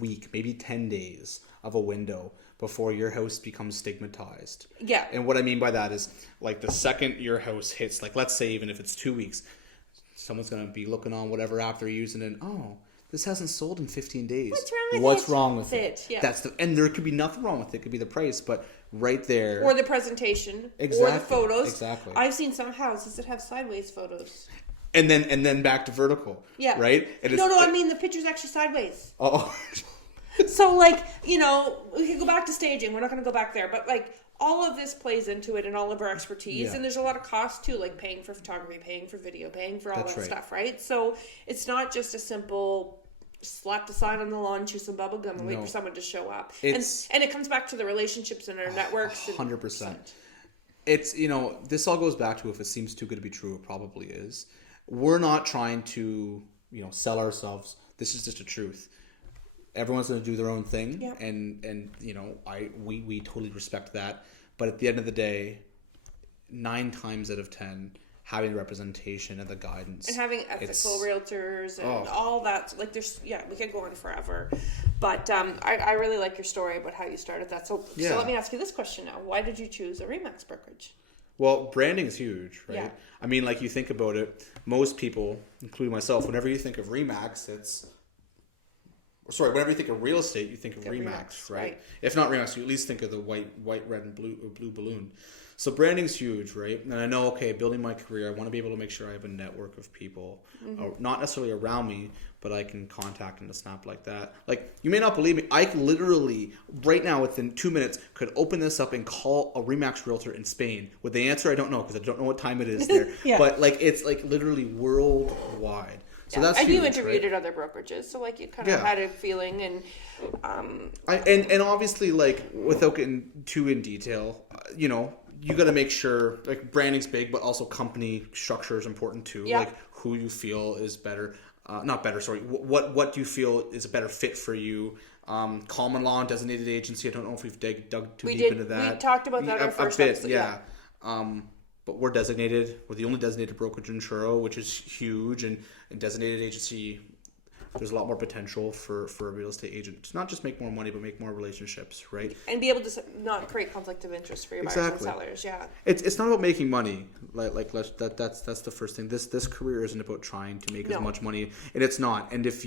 week, maybe 10 days of a window before your house becomes stigmatized. Yeah. And what I mean by that is, like, the second your house hits, like, let's say even if it's 2 weeks, someone's going to be looking on whatever app they're using and, oh, this hasn't sold in 15 days. What's wrong with it? Yeah. And there could be nothing wrong with it. It could be the price, but right there. Or the presentation. Exactly. Or the photos. Exactly. I've seen some houses that have sideways photos. And then back to vertical. Yeah. Right? I mean the picture's actually sideways. Oh. So, like, you know, we could go back to staging. We're not going to go back there. But, like, all of this plays into it and all of our expertise. Yeah. And there's a lot of cost, too, like paying for photography, paying for video, paying for all stuff, right? So it's not just a simple slap the sign on the lawn, chew some bubble gum, and wait for someone to show up. And it comes back to the relationships in our networks. 100%. It's, you know, this all goes back to if it seems too good to be true, it probably is. We're not trying to, you know, sell ourselves. This is just a truth. Everyone's going to do their own thing, and you know, we totally respect that. But at the end of the day, 9 times out of 10, having representation and the guidance and having ethical realtors and all that, like, there's we could go on forever. But I really like your story about how you started that. So let me ask you this question now: why did you choose a RE/MAX brokerage? Well, branding is huge, right? Yeah. I mean, like, you think about it, most people, including myself, whenever you think of RE/MAX, whenever you think of real estate, you think of RE/MAX, right? If not RE/MAX, you at least think of the white, red, and blue balloon. So branding's huge, right? And I know, okay, building my career, I want to be able to make sure I have a network of people, not necessarily around me, but I can contact and snap like that. Like, you may not believe me, I literally, right now, within 2 minutes, could open this up and call a RE/MAX realtor in Spain. With the answer, I don't know, because I don't know what time it is there. But, like, it's, like, literally worldwide. So that's huge, you interviewed at other brokerages, so, like, you kind of had a feeling, and and obviously, like, without getting too in detail, you know, you got to make sure, like, branding's big, but also company structure is important too. Like, who you feel is better, not better. Sorry, what do you feel is a better fit for you? Common law and designated agency. I don't know if we've dug too deep into that. We talked about that in our first episode. Yeah. But we're designated. We're the only designated brokerage in Truro, which is huge, and designated agency. There's a lot more potential for a real estate agent to not just make more money, but make more relationships, right? And be able to not create conflict of interest for your buyers and sellers. Yeah. It's not about making money. That's the first thing. This career isn't about trying to make as much money, and it's not. And if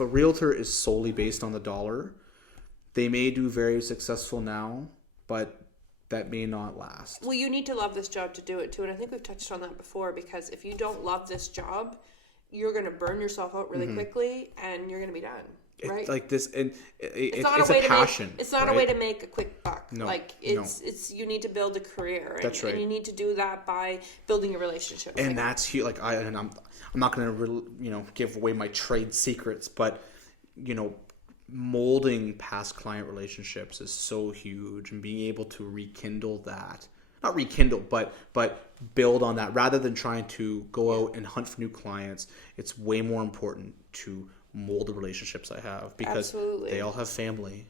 a realtor is solely based on the dollar, they may do very successful now, but that may not last. Well, you need to love this job to do it too, and I think we've touched on that before, because if you don't love this job, you're going to burn yourself out really quickly, and you're going to be done, right? It's like this, and it's a passion. It's not a way to make a quick buck. No, it's you need to build a career. That's right. And you need to do that by building a relationship. And that's huge. Like, I'm not going to give away my trade secrets, but, you know, molding past client relationships is so huge, and being able to rekindle that. Not rekindle, but build on that rather than trying to go out and hunt for new clients. It's way more important to mold the relationships I have, because they all have family,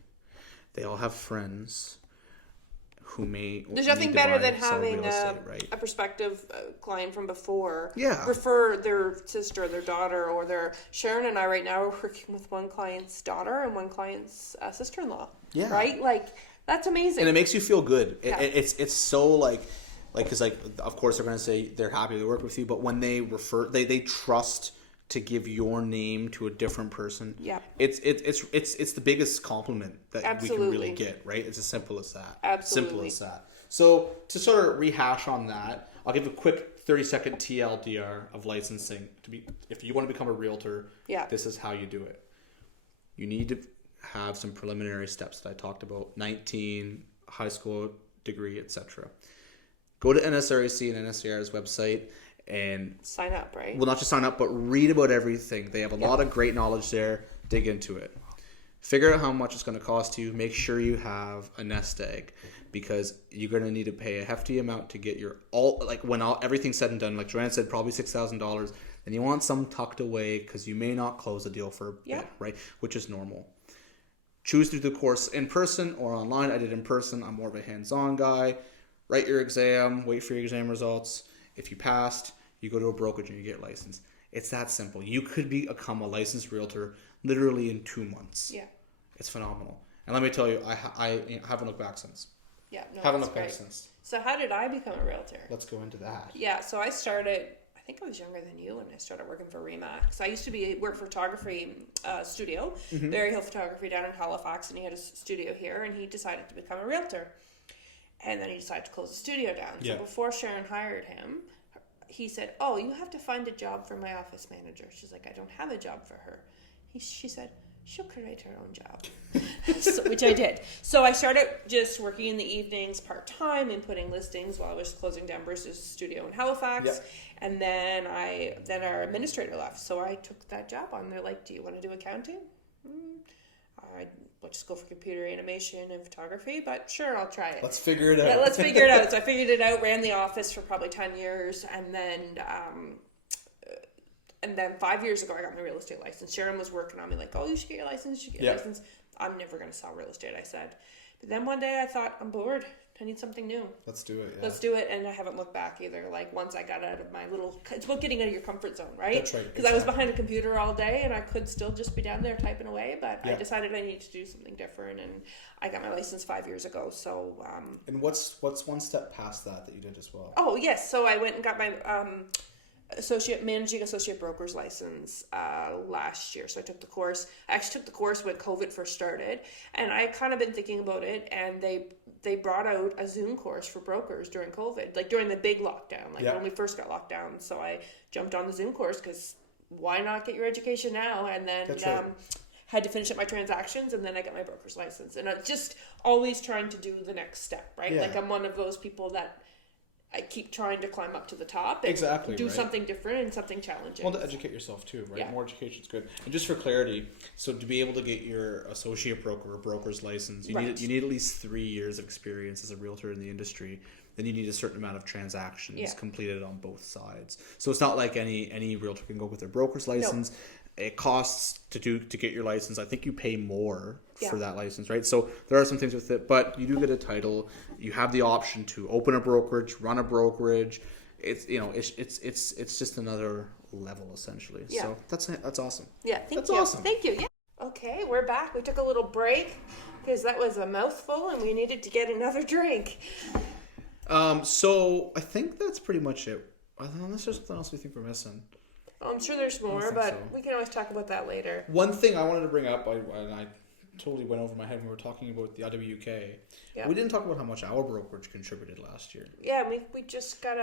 they all have friends who may. There's nothing better than having a prospective client from before refer their sister, their daughter, or their. Sharon and I right now are working with one client's daughter and one client's sister-in-law. Yeah. Right? Like, that's amazing. And it makes you feel good. It's so like, because, like, of course they're going to say they're happy to work with you, but when they refer, they trust to give your name to a different person. Yeah. It's the biggest compliment that we can really get, right? It's as simple as that. Absolutely. Simple as that. So to sort of rehash on that, I'll give a quick 30-second TLDR of licensing. If you want to become a realtor, this is how you do it. You need to have some preliminary steps that I talked about: 19, high school degree, etc. Go to NSRAC and NSCR's website and sign up, right? Well, not just sign up, but read about everything. They have a lot of great knowledge there. Dig into it. Figure out how much it's going to cost you. Make sure you have a nest egg, because you're going to need to pay a hefty amount to get your everything's said and done. Like Joanne said, probably $6,000. And you want some tucked away, because you may not close the deal for a bit, right? Which is normal. Choose to do the course in person or online. I did in person. I'm more of a hands-on guy. Write your exam. Wait for your exam results. If you passed, you go to a brokerage and you get licensed. It's that simple. You could become a licensed realtor literally in 2 months. Yeah. It's phenomenal. And let me tell you, I haven't looked back since. Yeah, no, haven't looked back since. So how did I become a realtor? Let's go into that. Yeah, so I started, I think I was younger than you when I started working for Remax. I used to work for photography studio, Barry Hill Photography down in Halifax, and he had a studio here, and he decided to become a realtor. And then he decided to close the studio down. Yeah. So before Sharon hired him, he said, "Oh, you have to find a job for my office manager." She's like, "I don't have a job for her." She said, "She'll create her own job," which I did. So I started just working in the evenings part-time and putting listings while I was closing down Bruce's studio in Halifax. Yep. And then our administrator left. So I took that job on. They're like, "Do you want to do accounting?" Let's just go for computer animation and photography, but sure, I'll try it. Let's figure it out. Yeah, let's figure it out. So I figured it out, ran the office for probably 10 years, and then 5 years ago, I got my real estate license. Sharon was working on me like, "Oh, you should get your license, you should get your license." I'm never going to sell real estate, I said. But then one day I thought, I'm bored. I need something new. Let's do it. Yeah. Let's do it. And I haven't looked back either. Like once I got out of my it's about getting out of your comfort zone, right? That's right. Because I was behind a computer all day and I could still just be down there typing away. But I decided I needed to do something different. And I got my license 5 years ago. So. And what's one step past that you did as well? Oh, yes. So I went and got my managing associate broker's license last year. So I took the course. I actually took the course when COVID first started, and I kind of been thinking about it. And they brought out a Zoom course for brokers during COVID, like during the big lockdown, when we first got locked down. So I jumped on the Zoom course because why not get your education now? And then had to finish up my transactions, and then I got my broker's license. And I'm just always trying to do the next step, right? Yeah. Like I'm one of those people that I keep trying to climb up to the top and do something different and something challenging. Well, to educate yourself too, right? Yeah. More education is good. And just for clarity, so to be able to get your associate broker or broker's license, you need at least 3 years of experience as a realtor in the industry. Then you need a certain amount of transactions completed on both sides. So it's not like any realtor can go with their broker's license. No. It costs to get your license. I think you pay more for that license, right? So there are some things with it, but you do get a title. You have the option to open a brokerage, run a brokerage. It's just another level essentially. Yeah. So that's awesome. Yeah, that's awesome. Thank you. Yeah. Okay, we're back. We took a little break because that was a mouthful and we needed to get another drink. So I think that's pretty much it. Unless there's something else we think we're missing. I'm sure there's more, but we can always talk about that later. One thing I wanted to bring up, and I totally went over my head when we were talking about the IWK. Yeah. We didn't talk about how much our brokerage contributed last year. Yeah, we just got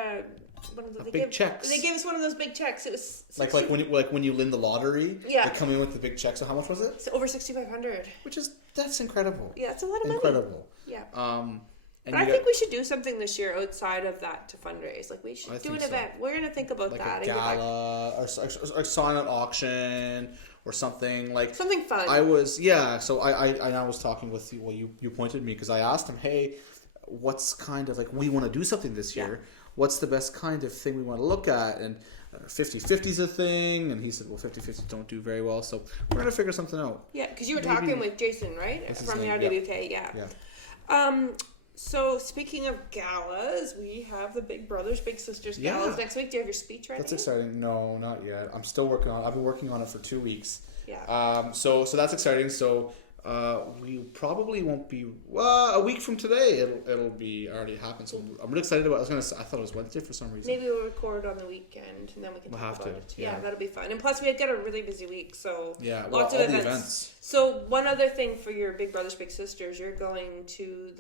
big checks. They gave us one of those big checks. It was like when you win the lottery. Yeah. They come in with the big check. So how much was it? It's over $6,500. That's incredible. Yeah, it's a lot of money. Incredible. Yeah. And I think we should do something this year outside of that to fundraise. Like we should do an event. We're going to think about that. Like a gala or silent auction or something like something fun. So I was talking with you. Well, you pointed me because I asked him, hey, what's kind of like we want to do something this year. Yeah. What's the best kind of thing we want to look at? And 50-50 is a thing. And he said, well, 50-50 don't do very well. So we're going to figure something out. Yeah, because you were talking with Jason, right? From the RWK. Yeah. So speaking of galas, we have the Big Brothers, Big Sisters galas next week. Do you have your speech ready? That's exciting. No, not yet. I'm still working on it. I've been working on it for 2 weeks. Yeah. So that's exciting. So we probably won't be a week from today. It'll be already happened. So I'm really excited about. I thought it was Wednesday for some reason. Maybe we'll record on the weekend and then we can talk about it. Yeah, that'll be fun. And plus we've got a really busy week, so lots of events. So one other thing for your Big Brothers Big Sisters, you're going to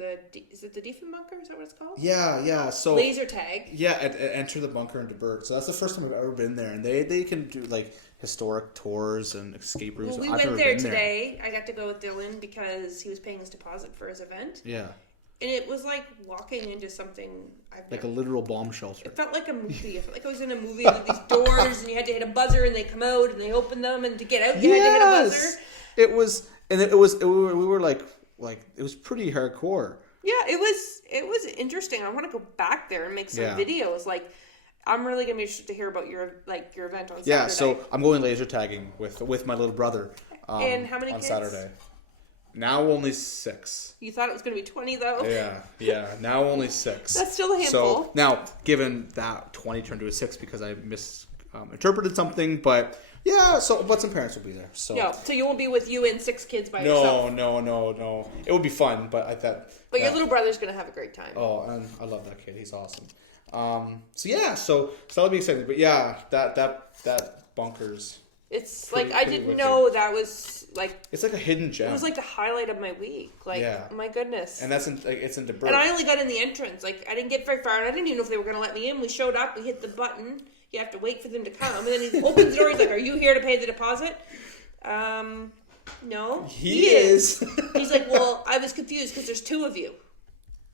is it the Defen Bunker? Is that what it's called? Yeah. So laser tag. Yeah, enter the bunker in DeBerg. So that's the first time I've ever been there, and they can do like historic tours and escape rooms. Well, we went there today. I got to go with Dylan because he was paying his deposit for his event. Yeah. And it was like walking into something a literal bomb shelter. It felt like a movie. I felt like I was in a movie with these doors and you had to hit a buzzer and they come out and they open them and to get out you had to hit a buzzer. We were like it was pretty hardcore. Yeah, it was interesting. I want to go back there and make some videos. Like I'm really gonna be interested to hear about your event on Saturday. Yeah, so I'm going laser tagging with my little brother. And how many on kids? Saturday? Now only 6. You thought it was gonna be 20 though. Yeah. Now only 6. That's still a handful. So now, given that 20 turned to a 6 because I missed interpreted something, but yeah. But some parents will be there. So yeah. So you won't be with you and 6 kids by yourself. No. It would be fun, but I thought. But your little brother's gonna have a great time. Oh, and I love that kid. He's awesome. So that'll be exciting. But yeah, that bunkers. It's pretty, I didn't know that was like. It's like a hidden gem. It was like the highlight of my week. Like, my goodness. And that's it's in Debrecen. And I only got in the entrance. Like, I didn't get very far, and I didn't even know if they were going to let me in. We showed up. We hit the button. You have to wait for them to come, and then he opens the door. He's like, "Are you here to pay the deposit?" No. He is. He's like, "Well, I was confused because there's 2 of you."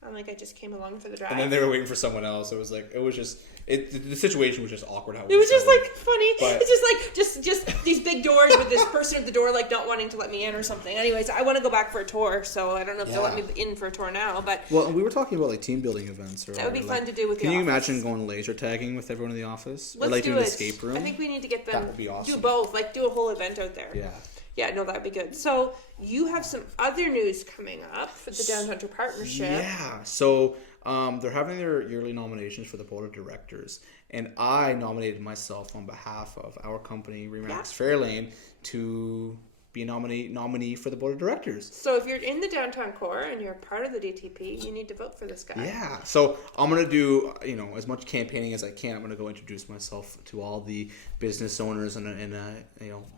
I'm like, I just came along for the drive. And then they were waiting for someone else. The situation was just awkward. It was just like funny. But it's just like just these big doors with this person at the door like not wanting to let me in or something. Anyways, I want to go back for a tour, so I don't know if they'll let me in for a tour now. But we were talking about like team building events. That would be fun to do with. Can you imagine going laser tagging with everyone in the office? Let's or like do doing an escape room. I think we need to get them. That would be awesome. Do both. Like do a whole event out there. Yeah. Yeah, no, that'd be good. So you have some other news coming up for the Down Hunter Partnership. Yeah. So they're having their yearly nominations for the board of directors, and I nominated myself on behalf of our company, Remax Fairlane, to be a nominee for the board of directors. So if you're in the downtown core and you're part of the DTP, you need to vote for this guy. Yeah. So I'm going to do, as much campaigning as I can. I'm going to go introduce myself to all the business owners and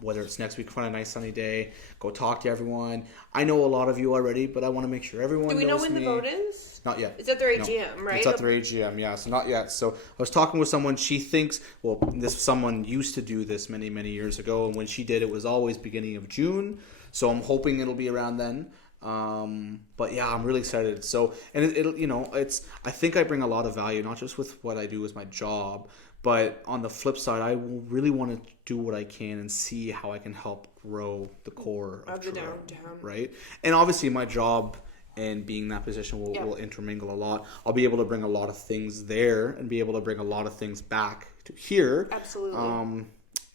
whether it's next week on a nice sunny day, go talk to everyone. I know a lot of you already, but I want to make sure everyone knows me. Do we know when the vote is? Not yet. It's at their AGM, right? It's at their AGM, yeah. So not yet. So I was talking with someone. She thinks, someone used to do this many, many years ago, and when she did, it was always beginning of June. So I'm hoping it'll be around then. But yeah, I'm really excited. So, and I think I bring a lot of value, not just with what I do as my job, but on the flip side, I really want to do what I can and see how I can help grow the core of the Toronto, downtown. right? And obviously my job and being in that position will intermingle a lot. I'll be able to bring a lot of things there and be able to bring a lot of things back to here. Absolutely.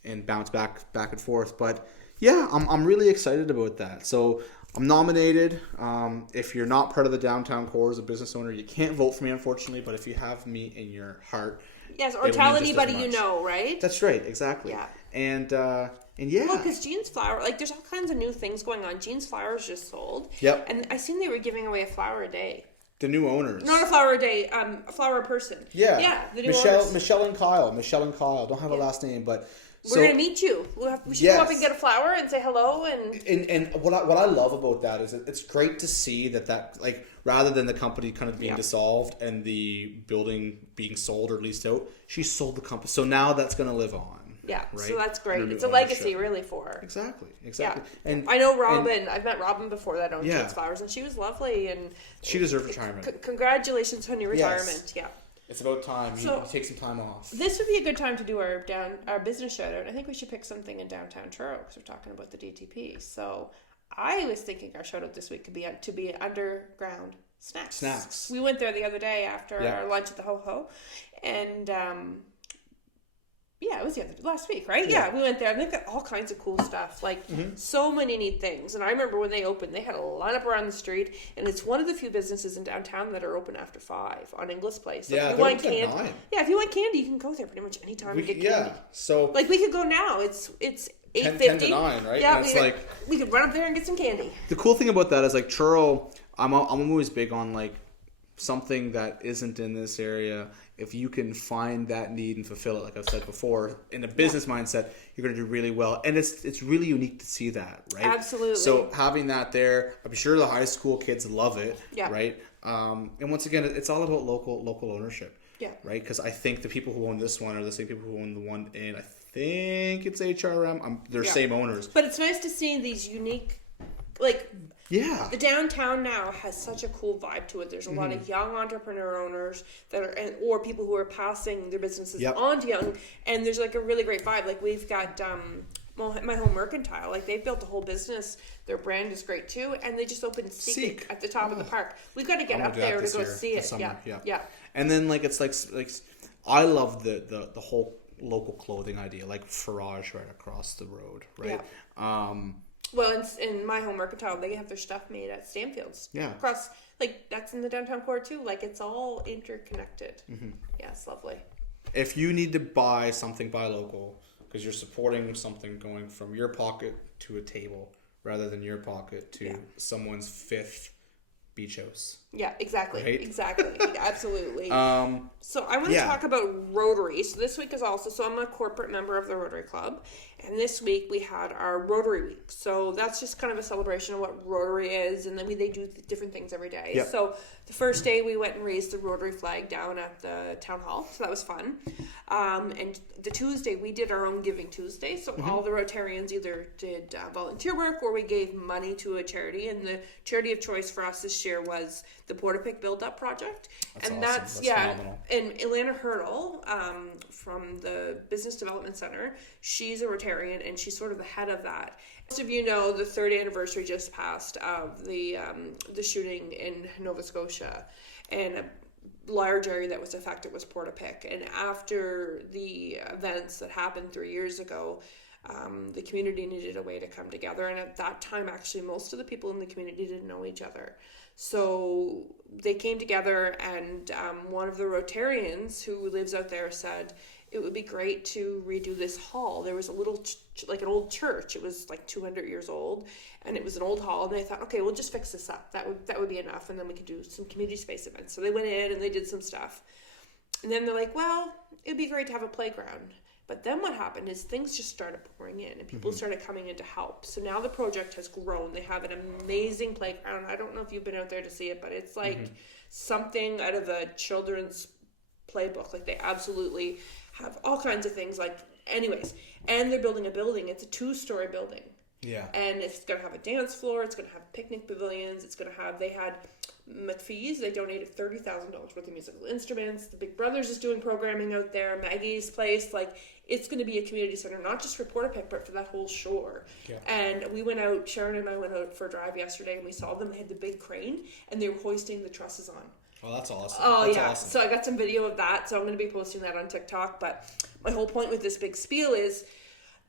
And bounce back and forth. But yeah, I'm really excited about that. So I'm nominated. If you're not part of the downtown core as a business owner, you can't vote for me, unfortunately. But if you have me in your heart, yes, or tell anybody you know, right? That's right, exactly. Yeah. And yeah. Well, because Jean's Flower, there's all kinds of new things going on. Jean's Flowers just sold. Yep. And I seen they were giving away a flower a day. The new owners. Not a flower a day, a flower a person. Yeah. Yeah, the new owners. Michelle and Kyle. Don't have a last name, but... We're going to meet you. We should go up and get a flower and say hello. And what I love about that is it's great to see that rather than the company kind of being dissolved and the building being sold or leased out, she sold the company. So now that's going to live on. Yeah, right? So that's great. It's a legacy, really, for her. Exactly. Yeah. And I know Robin. I've met Robin before that owned Jean's Flowers, and she was lovely. And she deserves retirement. Congratulations on your retirement. Yes. Yeah. It's about time. You take some time off. This would be a good time to do our business shout out. I think we should pick something in downtown Truro because we're talking about the DTP. So I was thinking our shout out this week could be to be underground snacks. We went there the other day after our lunch at the Ho Ho, and it was last week, right? Yeah, we went there and they've got all kinds of cool stuff, so many neat things. And I remember when they opened, they had a lineup around the street, and it's one of the few businesses in downtown that are open after 5 on Inglis Place. If you want candy, if you want candy, you can go there pretty much anytime and get candy. Yeah, so we could go now. It's 8:50. 10 to 9, right? Yeah, we could run up there and get some candy. The cool thing about that is Truro. I'm always big on something that isn't in this area. If you can find that need and fulfill it, like I've said before, in a business mindset, you're going to do really well. And it's really unique to see that, right? Absolutely. So having that there, I'm sure the high school kids love it, yeah. right? And once again, it's all about local ownership, yeah. right? Because I think the people who own this one are the same people who own the one in, I think it's HRM. They're same owners. But it's nice to see these unique, yeah. The downtown now has such a cool vibe to it. There's a lot of young entrepreneur owners that are, or people who are passing their businesses on to young, and there's a really great vibe. We've got My Home Mercantile. They've built a whole business. Their brand is great too, and they just opened Seek at the top of the park. We've got to get up there to go see it. Yeah. And then it's I love the whole local clothing idea, like Farage right across the road, right? Yeah. Well, in My Home Mercantile, they have their stuff made at Stanfield's. Yeah. Across, that's in the downtown core too. It's all interconnected. Mm-hmm. Yeah, it's lovely. if you need to buy something, buy local, because you're supporting something going from your pocket to a table rather than your pocket to someone's fifth beach house. Yeah, exactly. Right? Exactly. Absolutely. So I want to talk about Rotary. So this week is also, so I'm a corporate member of the Rotary Club. And this week we had our Rotary Week. So that's just kind of a celebration of what Rotary is. And then they do different things every day. Yep. So the first day we went and raised the Rotary flag down at the town hall. So that was fun. And the Tuesday we did our own Giving Tuesday. So all the Rotarians either did volunteer work or we gave money to a charity. And the charity of choice for us this year was the Portapic Build-Up Project. That's awesome. That's phenomenal. And Ilana Hurdle from the Business Development Center, she's a Rotarian and she's sort of the head of that. Most of you know the third anniversary just passed of the shooting in Nova Scotia, and a large area that was affected was Portapic. And after the events that happened 3 years ago, the community needed a way to come together. And at that time, actually, most of the people in the community didn't know each other. So they came together, and one of the Rotarians who lives out there said, it would be great to redo this hall. There was a little, like an old church. It was like 200 years old, and it was an old hall. And they thought, okay, we'll just fix this up. That would be enough, and then we could do some community space events. So they went in and they did some stuff. And then they're like, well, it'd be great to have a playground. But then what happened is things just started pouring in and people started coming in to help. So now the project has grown. They have an amazing playground. I don't know if you've been out there to see it, but it's like something out of a children's playbook. Like they absolutely have all kinds of things. Like, anyways, and they're building a building. It's a 2-story building. Yeah. And it's going to have a dance floor. It's going to have picnic pavilions. It's going to have, they had McPhee's. They donated $30,000 worth of musical instruments. The Big Brothers is doing programming out there. Maggie's Place. Like, it's going to be a community center, not just for Portapic, but for that whole shore. Yeah. And we went out, Sharon and I went out for a drive yesterday, and we saw them. They had the big crane, and they were hoisting the trusses on. Oh, that's awesome. Oh, that's yeah. Awesome. So I got some video of that, so I'm going to be posting that on TikTok. But my whole point with this big spiel is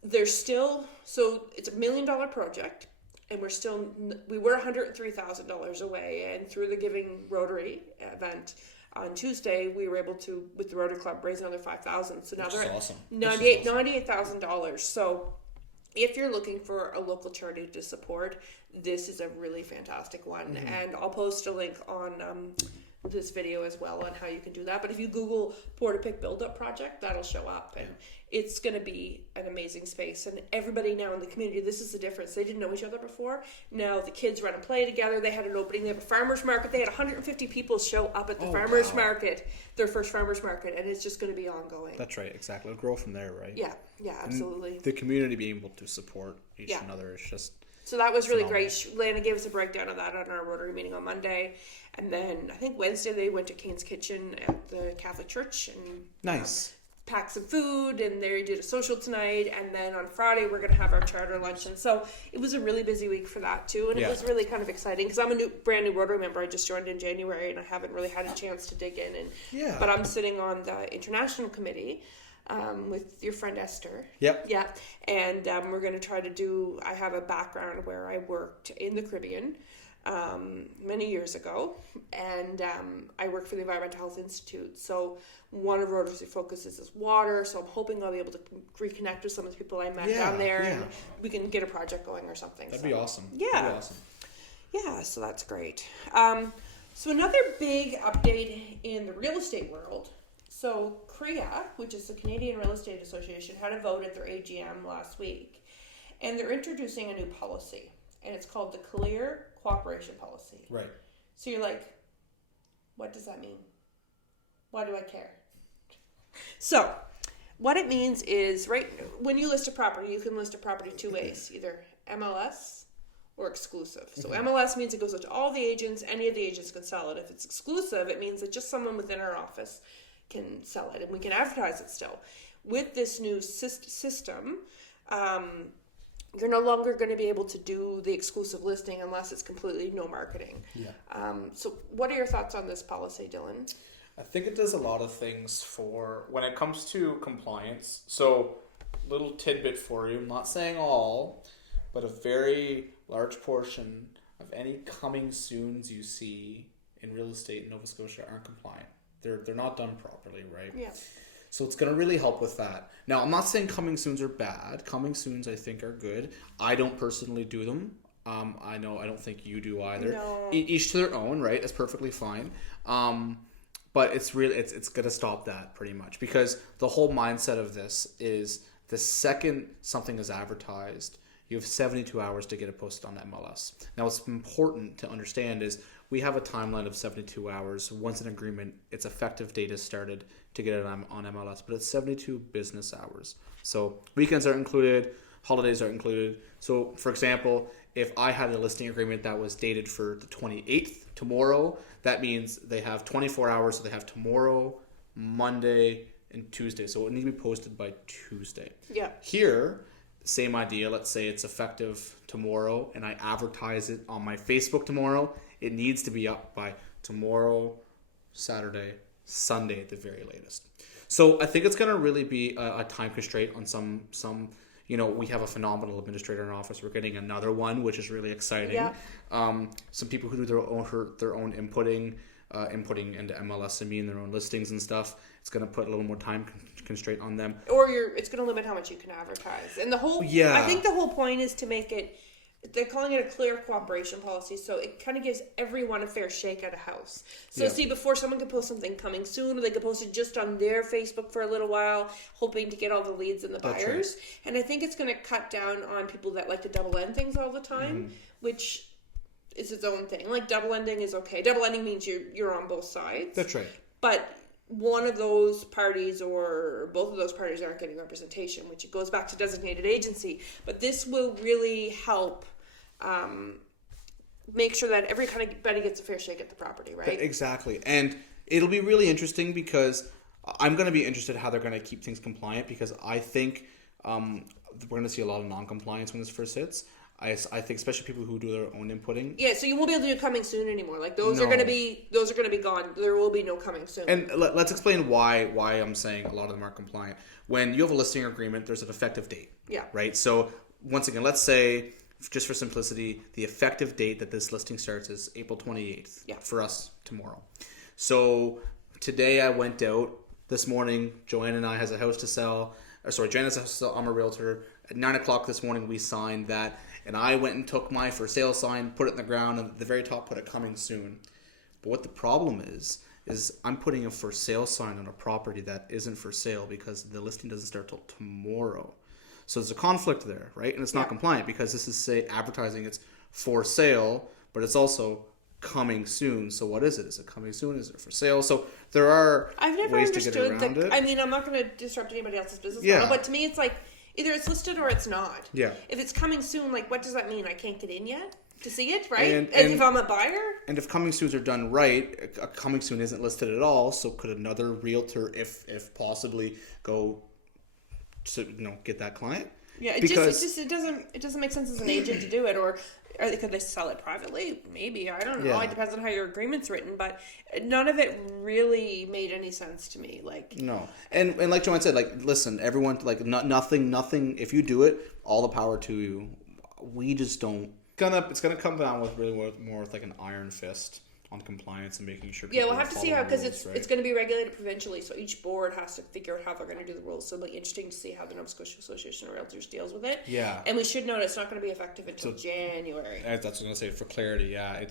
there's still, so it's $1 million project, and we were $103,000 away, and through the Giving Rotary event on Tuesday, we were able to, with the Rotary Club, raise another $5,000. So now they're at awesome. $98,000. So if you're looking for a local charity to support, this is a really fantastic one. And I'll post a link on this video as well on how you can do that. But if you Google Portapic Build-Up Project, that'll show up. And it's going to be an amazing space. And everybody now in the community, this is the difference. They didn't know each other before. Now the kids run and play together. They had an opening. They have a farmer's market. They had 150 people show up at the farmer's market, their first farmer's market. And it's just going to be ongoing. That's right. Exactly. It'll grow from there, right? Yeah. Yeah, absolutely. And the community being able to support each another is just... So that was really great. Lana gave us a breakdown of that on our Rotary meeting on Monday. And then I think Wednesday they went to Kane's Kitchen at the Catholic Church and nice. Packed some food, and they did a social tonight. And then on Friday we're going to have our charter luncheon. So it was a really busy week for that too. And it was really kind of exciting because I'm a brand new Rotary member. I just joined in January and I haven't really had a chance to dig in. But I'm sitting on the international committee. With your friend Esther. Yep. Yeah. And we're going to try to do, I have a background where I worked in the Caribbean many years ago. And I work for the Environmental Health Institute. So one of Rotary's focuses is water. So I'm hoping I'll be able to reconnect with some of the people I met down there. And we can get a project going or something. That'd be awesome. Yeah. That'd be awesome. Yeah, so that's great. So another big update in the real estate world. So CREA, which is the Canadian Real Estate Association, had a vote at their AGM last week. And they're introducing a new policy. And it's called the Clear Cooperation Policy. Right. So you're like, what does that mean? Why do I care? So what it means is, right, when you list a property, you can list a property two ways, either MLS or exclusive. So MLS means it goes out to all the agents. Any of the agents can sell it. If it's exclusive, it means that just someone within our office can sell it, and we can advertise it still. With this new system, you're no longer going to be able to do the exclusive listing unless it's completely no marketing. Yeah. So what are your thoughts on this policy, Dylan? I think it does a lot of things for when it comes to compliance. So, little tidbit for you, I'm not saying all, but a very large portion of any coming soons you see in real estate in Nova Scotia aren't compliant. They're not done properly, right? Yeah. So it's going to really help with that. Now, I'm not saying coming soons are bad. Coming soons, I think, are good. I don't personally do them. I don't think you do either. No. Each to their own, right? That's perfectly fine. But it's really it's going to stop that pretty much, because the whole mindset of this is the second something is advertised, you have 72 hours to get it posted on MLS. Now, what's important to understand is we have a timeline of 72 hours. Once an agreement, its effective date is started to get it on MLS, but it's 72 business hours. So weekends are included, holidays are included. So, for example, if I had a listing agreement that was dated for the 28th, tomorrow, that means they have 24 hours, so they have tomorrow, Monday, and Tuesday. So it needs to be posted by Tuesday. Yeah. Here, same idea. Let's say it's effective tomorrow, and I advertise it on my Facebook tomorrow. It needs to be up by tomorrow, Saturday, Sunday at the very latest. So I think it's going to really be a time constraint on some. We have a phenomenal administrator in our office. We're getting another one, which is really exciting. Yeah. Some people who do their own inputting into MLS and their own listings and stuff. It's going to put a little more time constraint on them. Or it's going to limit how much you can advertise. And I think the whole point is to make it, they're calling it a clear cooperation policy, so it kind of gives everyone a fair shake at a house. So see, before someone could post something coming soon, or they could post it just on their Facebook for a little while, hoping to get all the leads and the buyers. Right. And I think it's going to cut down on people that like to double end things all the time, which is its own thing. Like, double ending is okay. Double ending means you're on both sides. That's right. But one of those parties or both of those parties aren't getting representation, which goes back to designated agency. But this will really help make sure that everybody gets a fair shake at the property, right? Exactly. And it'll be really interesting, because I'm going to be interested how they're going to keep things compliant, because I think we're going to see a lot of non-compliance when this first hits. I think especially people who do their own inputting. Yeah, so you won't be able to do coming soon anymore. Like, those are going to be gone. There will be no coming soon. And let's explain why I'm saying a lot of them aren't compliant. When you have a listing agreement, there's an effective date. Yeah. Right? So once again, let's say, just for simplicity, the effective date that this listing starts is April 28th. Yeah. For us, tomorrow. So today I went out. This morning, Joanne and I has a house to sell. Joanne has a house to sell. I'm a realtor. At 9 o'clock this morning, we signed that. And I went and took my for sale sign, put it in the ground, and at the very top put it coming soon. But what the problem is I'm putting a for sale sign on a property that isn't for sale because the listing doesn't start till tomorrow. So there's a conflict there, right? And it's not compliant, because this is advertising it's for sale, but it's also coming soon. So what is it? Is it coming soon? Is it for sale? So there are ways to get around it. I mean, I'm not going to disrupt anybody else's business model, but to me it's like, either it's listed or it's not. Yeah. If it's coming soon, like, what does that mean? I can't get in yet to see it, right? And if I'm a buyer? And if coming soons are done right, a coming soon isn't listed at all, so could another realtor, if possibly, go to get that client? Yeah, it doesn't make sense as an agent to do it, or could they sell it privately? Maybe, I don't know. Yeah. It depends on how your agreement's written, but none of it really made any sense to me. Like, no, and like Joanne said, like, listen, everyone, like, nothing. If you do it, all the power to you. We just don't. It's gonna come down with really more with like an iron fist on compliance and making sure. Yeah, we'll have to see how, because it's going to be regulated provincially, so each board has to figure out how they're going to do the rules. So it'll be interesting to see how the Nova Scotia Association of Realtors deals with it. Yeah, and we should note it's not going to be effective until January. That's what I was going to say, for clarity. Yeah,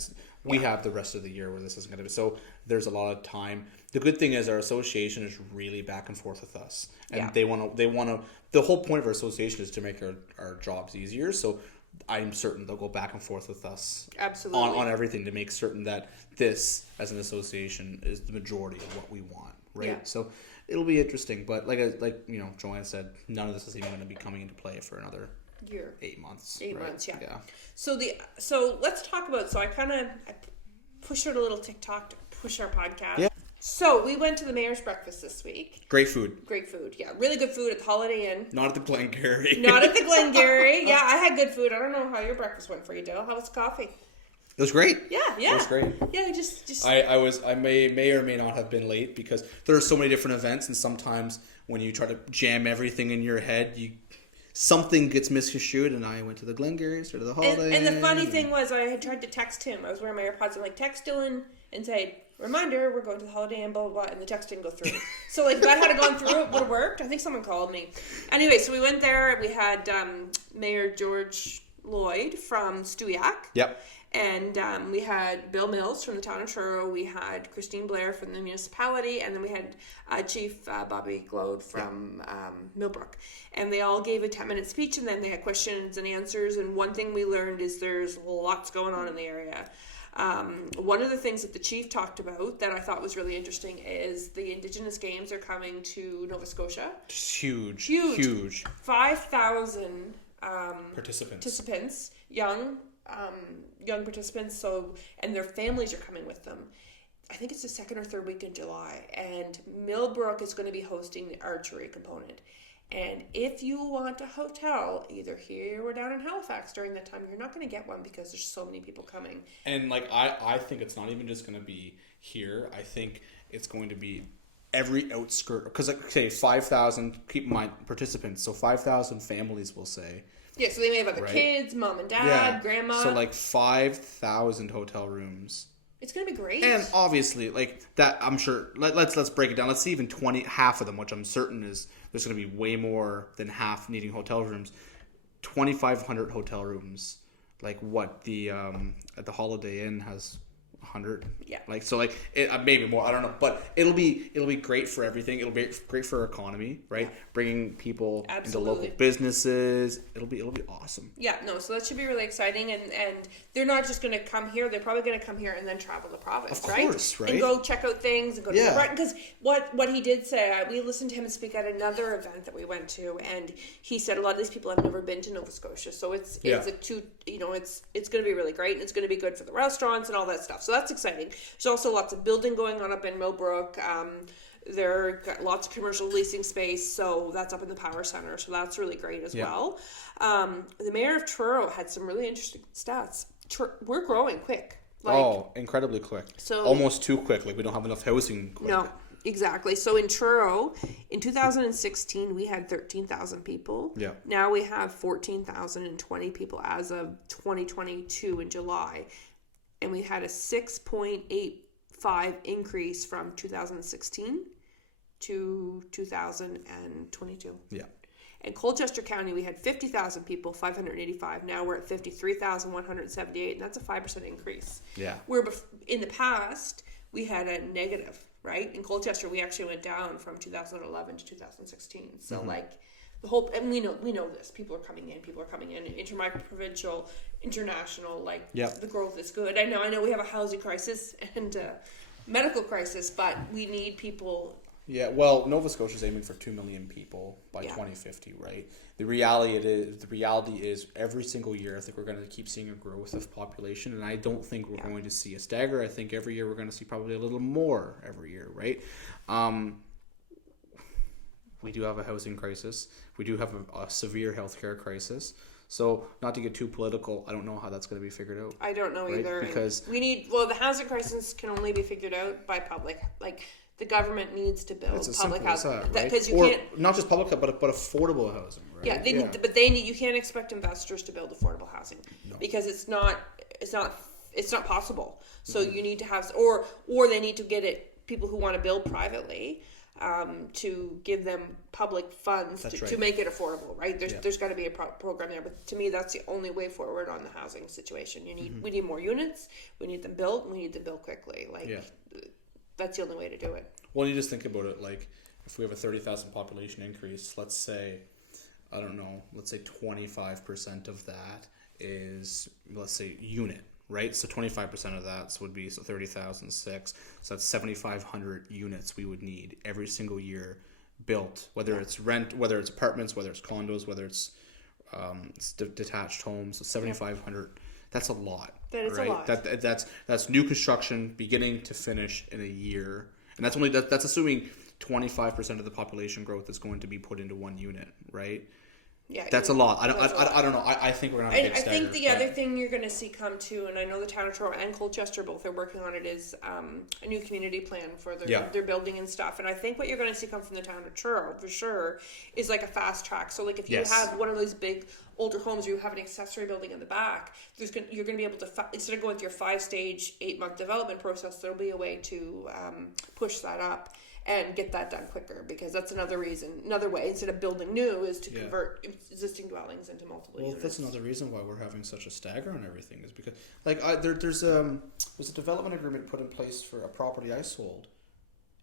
we have the rest of the year where this isn't going to be. So there's a lot of time. The good thing is our association is really back and forth with us, and they want to. The whole point of our association is to make our jobs easier. So I'm certain they'll go back and forth with us on everything to make certain that this, as an association, is the majority of what we want, right? Yeah. So it'll be interesting, but like Joanne said, none of this is even going to be coming into play for another year, 8 months. 8 months, yeah. So let's talk about. So I pushed out a little TikTok to push our podcast. Yeah. So we went to the Mayor's Breakfast this week. Great food, yeah. Really good food at the Holiday Inn. Not at the Glengarry. Yeah, I had good food. I don't know how your breakfast went for you, Dale. How was the coffee? It was great. Yeah. It was great. Yeah, just. I may or may not have been late, because there are so many different events, and sometimes when you try to jam everything in your head, something gets misconstrued, and I went to the Glengarry's or to the Holiday Inn. And the funny thing was, I had tried to text him. I was wearing my AirPods. I'm like, text Dylan and say, reminder, we're going to the Holiday Inn, blah, blah, blah, and the text didn't go through. So, like, if that had gone through, it would have worked. I think someone called me. Anyway, so we went there. We had Mayor George Lloyd from Stewiacke. Yep. And we had Bill Mills from the town of Truro. We had Christine Blair from the municipality. And then we had Chief Bobby Glode from Millbrook. And they all gave a 10-minute speech, and then they had questions and answers. And one thing we learned is there's lots going on in the area. One of the things that the chief talked about that I thought was really interesting is the Indigenous Games are coming to Nova Scotia. Huge. 5,000 participants, young participants. So, and their families are coming with them. I think it's the second or third week in July, and Millbrook is going to be hosting the archery component. And if you want a hotel, either here or down in Halifax during that time, you're not going to get one because there's so many people coming. And like I think it's not even just going to be here. I think it's going to be every outskirt. Because like say 5,000. Keep in mind participants. So 5,000 families, we'll say. Yeah, so they may have other kids, mom and dad, grandma. So like 5,000 hotel rooms. It's gonna be great. And obviously, like that, I'm sure. Let's break it down. Let's see even half of them, which I'm certain is there's gonna be way more than half needing hotel rooms. 2,500 hotel rooms. Like what the at the Holiday Inn has 100. Yeah. Like so, like it, maybe more. I don't know, but it'll be great for everything. It'll be great for our economy, right? Yeah. Bringing people into local businesses. It'll be awesome. Yeah. No. So that should be really exciting, and they're not just going to come here. They're probably going to come here and then travel the province, of course, right? And go check out things and go to the right. Because what he did say, we listened to him speak at another event that we went to, and he said a lot of these people have never been to Nova Scotia, so it's going to be really great, and it's going to be good for the restaurants and all that stuff. So that's exciting. There's also lots of building going on up in Millbrook. There got lots of commercial leasing space, so that's up in the Power Center. So that's really great as well. The mayor of Truro had some really interesting stats. We're growing quick. Incredibly quick. So almost too quick. Like we don't have enough housing quick. No, exactly. So in Truro, in 2016, we had 13,000 people. Yeah. Now we have 14,020 people as of 2022 in July. And we had a 6.85 increase from 2016 to 2022. Yeah. In Colchester County, we had 50,000 people, 585. Now we're at 53,178, and that's a 5% increase. Yeah. Where in the past, we had a negative, right? In Colchester, we actually went down from 2011 to 2016. So, the whole, and we know this. People are coming in, intermicro-provincial, international, the growth is good. I know we have a housing crisis and a medical crisis, but we need people. Yeah, well, Nova Scotia's aiming for 2 million people by 2050, right? The reality is every single year I think we're going to keep seeing a growth of population, and I don't think we're going to see a stagger. I think every year we're going to see probably a little more every year, right? We do have a housing crisis. We do have a severe healthcare crisis. So, not to get too political, I don't know how that's going to be figured out. I don't know either. Because the housing crisis can only be figured out by public. The government needs to build public housing because you can't not just public, but affordable housing. Right? Yeah, they need. You can't expect investors to build affordable housing because it's not possible. So you need to have, or they need to get it. People who want to build privately. To give them public funds to make it affordable, right? There's got to be a program there, but to me, that's the only way forward on the housing situation. We need more units. We need them built. And we need them built quickly. That's the only way to do it. Well, you just think about it. Like, if we have a 30,000 population increase, let's say 25% of that is, let's say, unit. Right, so 25% of that would be 30,006. So that's 7,500 units we would need every single year built. Whether it's rent, whether it's apartments, whether it's condos, whether it's detached homes. So 7,500. That's a lot. That is a lot. That's new construction, beginning to finish in a year, and that's assuming 25% of the population growth is going to be put into one unit, right? Yeah, that's a lot. I don't know. I think we're gonna have a big stagger. I think the other thing you're gonna see come too, and I know the town of Toronto and Colchester both are working on it, is a new community plan for their building and stuff. And I think what you're gonna see come from the town of Toronto for sure is like a fast track. So like if you have one of those big older homes, or you have an accessory building in the back, you're gonna be able to instead of going through your 5-stage 8-month development process, there'll be a way to push that up and get that done quicker, because that's another way, instead of building new, is to convert existing dwellings into multiple units. That's another reason why we're having such a stagger on everything, is because there's was a development agreement put in place for a property I sold.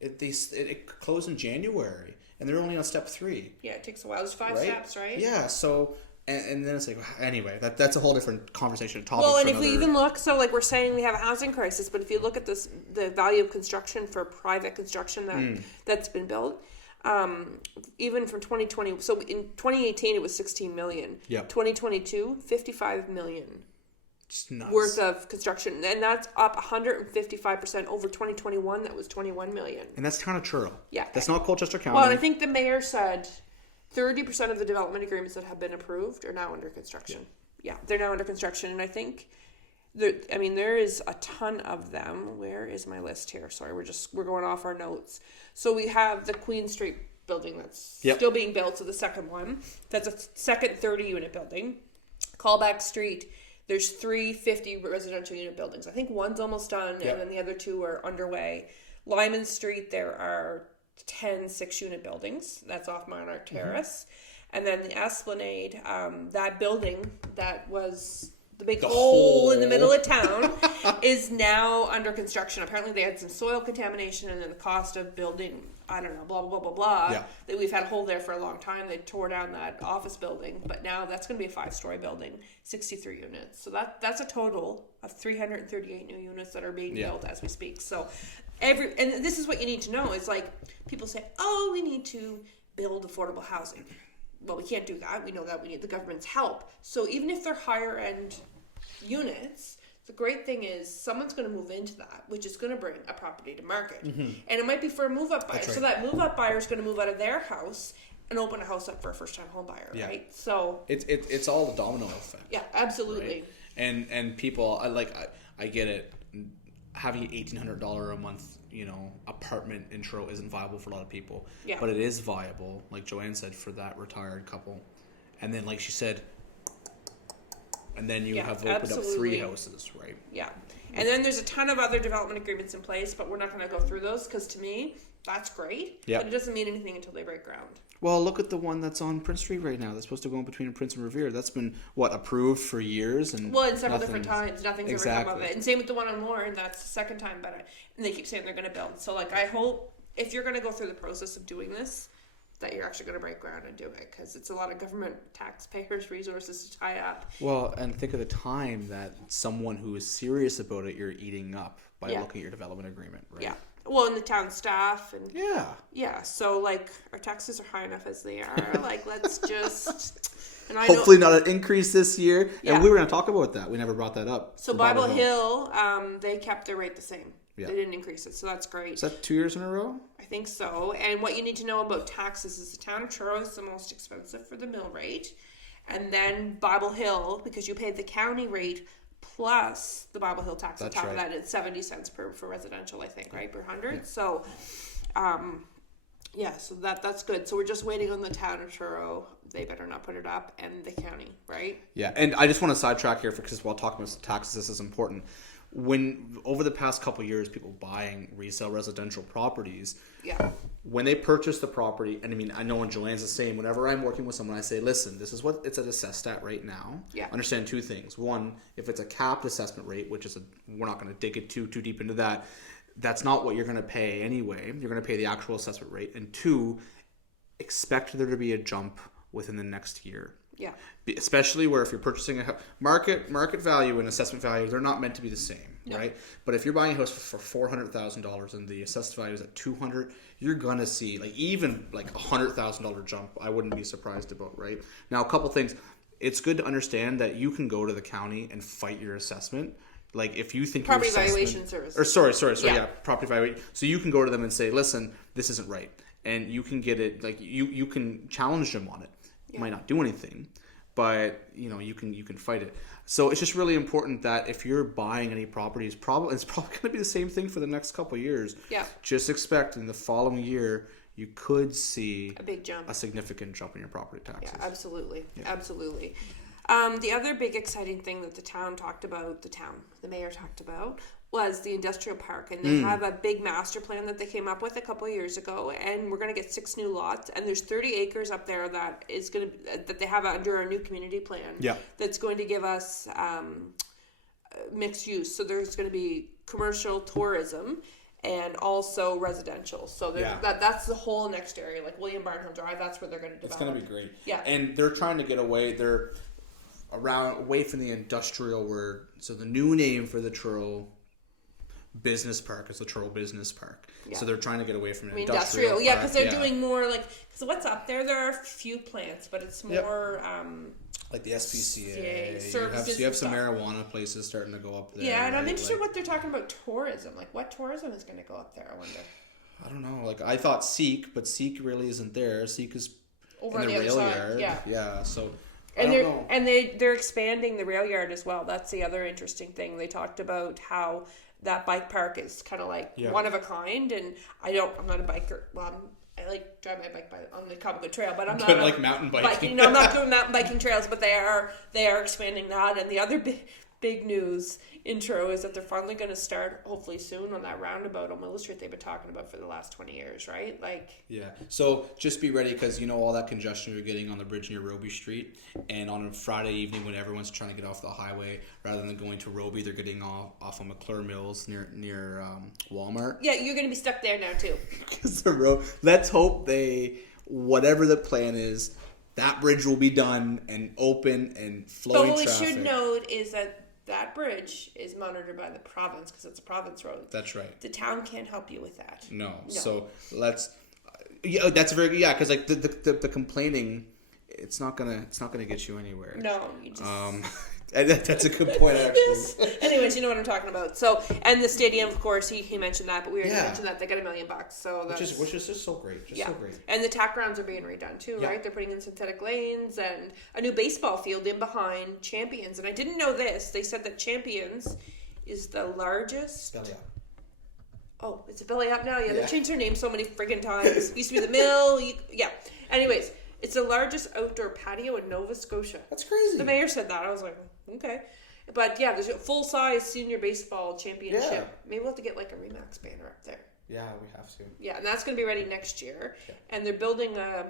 It closed in January, and they're only on step 3. Yeah, it takes a while. There's 5 steps, right? Yeah, so... And then it's like, anyway, that's a whole different conversation topic. Well, and if we even look, so like we're saying we have a housing crisis, but if you look at the value of construction for private construction that's been built, even from 2020, so in 2018 it was 16 million. Yeah. 2022, 55 million. It's nuts. Worth of construction, and that's up 155% over 2021. That was 21 million. And that's town of Truro. Yeah. That's not Colchester County. Well, and I think the mayor said 30% of the development agreements that have been approved are now under construction. Yeah, they're now under construction, and I think there is a ton of them. Where is my list here? Sorry, we're going off our notes. So we have the Queen Street building that's still being built, so the second one. That's a second 30-unit building. Callback Street, there's 3 50 residential unit buildings. I think one's almost done, and then the other 2 are underway. Lyman Street, there are 10 6-unit buildings. That's off Monarch Terrace. And then the Esplanade, that building that was the big hole in the middle of town is now under construction. Apparently they had some soil contamination, and then the cost of building, I don't know, blah, blah, blah, blah, blah. Yeah. That we've had a hole there for a long time. They tore down that office building, but now that's going to be a 5-story building, 63 units. So that's a total of 338 new units that are being built as we speak. So and this is what you need to know, is like, people say, oh, we need to build affordable housing. Well, we can't do that. We know that we need the government's help. So even if they're higher end units, the great thing is someone's going to move into that, which is going to bring a property to market. Mm-hmm. And it might be for a move-up buyer. Right. So that move-up buyer is going to move out of their house and open a house up for a first-time home buyer, right? So it's all the domino effect. Yeah, absolutely. Right? And people, I get it. Having $1,800 a month, apartment intro isn't viable for a lot of people. Yeah. But it is viable, like Joanne said, for that retired couple. And then, like she said, and then you have opened up 3 houses, right? Yeah. And then there's a ton of other development agreements in place, but we're not going to go through those, because to me, that's great. Yeah. But it doesn't mean anything until they break ground. Well, look at the one that's on Prince Street right now. That's supposed to go in between Prince and Revere. That's been, approved for years? And in several different times. Nothing's ever come of it. And same with the one on Lorne. That's the second time, and they keep saying they're going to build. So, I hope, if you're going to go through the process of doing this, that you're actually going to break ground and do it, because it's a lot of government taxpayers' resources to tie up. Well, and think of the time that someone who is serious about it, you're eating up by looking at your development agreement, right? Yeah. Well, and the town staff, and so our taxes are high enough as they are. Let's just, and hopefully not an increase this year. Yeah. And we were going to talk about that. We never brought that up. So Bible Hill, they kept their rate the same. Yeah. They didn't increase it, so that's great. Is that 2 years in a row? I think so. And what you need to know about taxes is the town of Truro is the most expensive for the mill rate, and then Bible Hill, because you pay the county rate plus the Bible Hill tax on top of that. It's 70 cents for residential, I think, right, per 100. Yeah. So, so that's good. So we're just waiting on the town of Truro. They better not put it up, and the county, right? Yeah, and I just want to sidetrack here, because while talking about taxes, this is important. When over the past couple of years, people buying resale residential properties, when they purchase the property, and I know when Joanne's the same, whenever I'm working with someone, I say, listen, this is what it's assessed at right now. Yeah. Understand 2 things. One, if it's a capped assessment rate, which is we're not going to dig it too deep into that, that's not what you're going to pay anyway. You're going to pay the actual assessment rate. And 2, expect there to be a jump within the next year. Yeah. Especially where if you're purchasing a market value and assessment value, they're not meant to be the same, right? But if you're buying a house for $400,000 and the assessed value is at $200,000, you're gonna see even a $100,000 jump. I wouldn't be surprised about, right? Now, a couple things. It's good to understand that you can go to the county and fight your assessment. If you think property valuation service, or sorry, property valuation. So you can go to them and say, listen, this isn't right, and you can get it. You can challenge them on it. It might not do anything, but you can fight it. So it's just really important that if you're buying any property, it's probably going to be the same thing for the next couple of years. Yeah. Just expect in the following year you could see a big jump, a significant jump in your property taxes. Yeah, absolutely, absolutely. The other big exciting thing that the mayor talked about, was the industrial park, and they have a big master plan that they came up with a couple of years ago, and we're going to get 6 new lots, and there's 30 acres up there that they have under our new community plan. Yeah. That's going to give us mixed use. So there's going to be commercial, tourism, and also residential. So that's the whole next area, like William Barnhill Drive. That's where they're going to develop. It's going to be great. Yeah, and they're trying to get away. They're away from the industrial word. So the new name for the Truro Business Park is the Truro Business Park. Yeah. So they're trying to get away from industrial. Yeah, because they're doing more like. So what's up there? There are a few plants, but it's more. Like the SPCA. Services. You have some marijuana places starting to go up there. Yeah, and I'm interested what they're talking about tourism. Like, what tourism is going to go up there, I wonder. I don't know. Like, I thought Seek, but Seek really isn't there. Seek is over in the rail yard. Yeah, so... And they're expanding the rail yard as well. That's the other interesting thing. They talked about how that bike park is kind of like one of a kind, and I'm not a biker. Well, I like drive my bike on the Cobb Trail, but I'm not like mountain biking. I'm not doing mountain biking trails, but they are expanding that. And the other big news intro is that they're finally going to start, hopefully soon, on that roundabout on Willow Street they've been talking about for the last 20 years, right? So just be ready, because all that congestion you're getting on the bridge near Roby Street, and on a Friday evening when everyone's trying to get off the highway, rather than going to Roby, they're getting off on McClure Mills near Walmart. Yeah, you're going to be stuck there now too. Because the road. Let's hope whatever the plan is, that bridge will be done and open and flowing traffic. But what we should note is that bridge is monitored by the province, because it's a province road. That's right. The town can't help you with that. No. So let's. Yeah, that's very good. Yeah, because like the complaining, it's not gonna get you anywhere. No, you just. That's a good point, actually. Anyways, you know what I'm talking about. So, and the stadium, of course, he mentioned that, but we already mentioned that they got $1 million. So that's which is just so great, so great. And the tack grounds are being redone too, right? They're putting in synthetic lanes and a new baseball field in behind Champions. And I didn't know this. They said that Champions is the largest. Belly Up. Oh, it's a Belly Up now. Yeah, they've changed their name so many friggin' times. It used to be the Mill. Anyways. It's the largest outdoor patio in Nova Scotia. That's crazy. The mayor said that. I was like, okay. But yeah, there's a full-size senior baseball championship. Yeah. Maybe we'll have to get like a Remax banner up there. Yeah, we have to. Yeah, and that's going to be ready next year. Yeah. And they're building a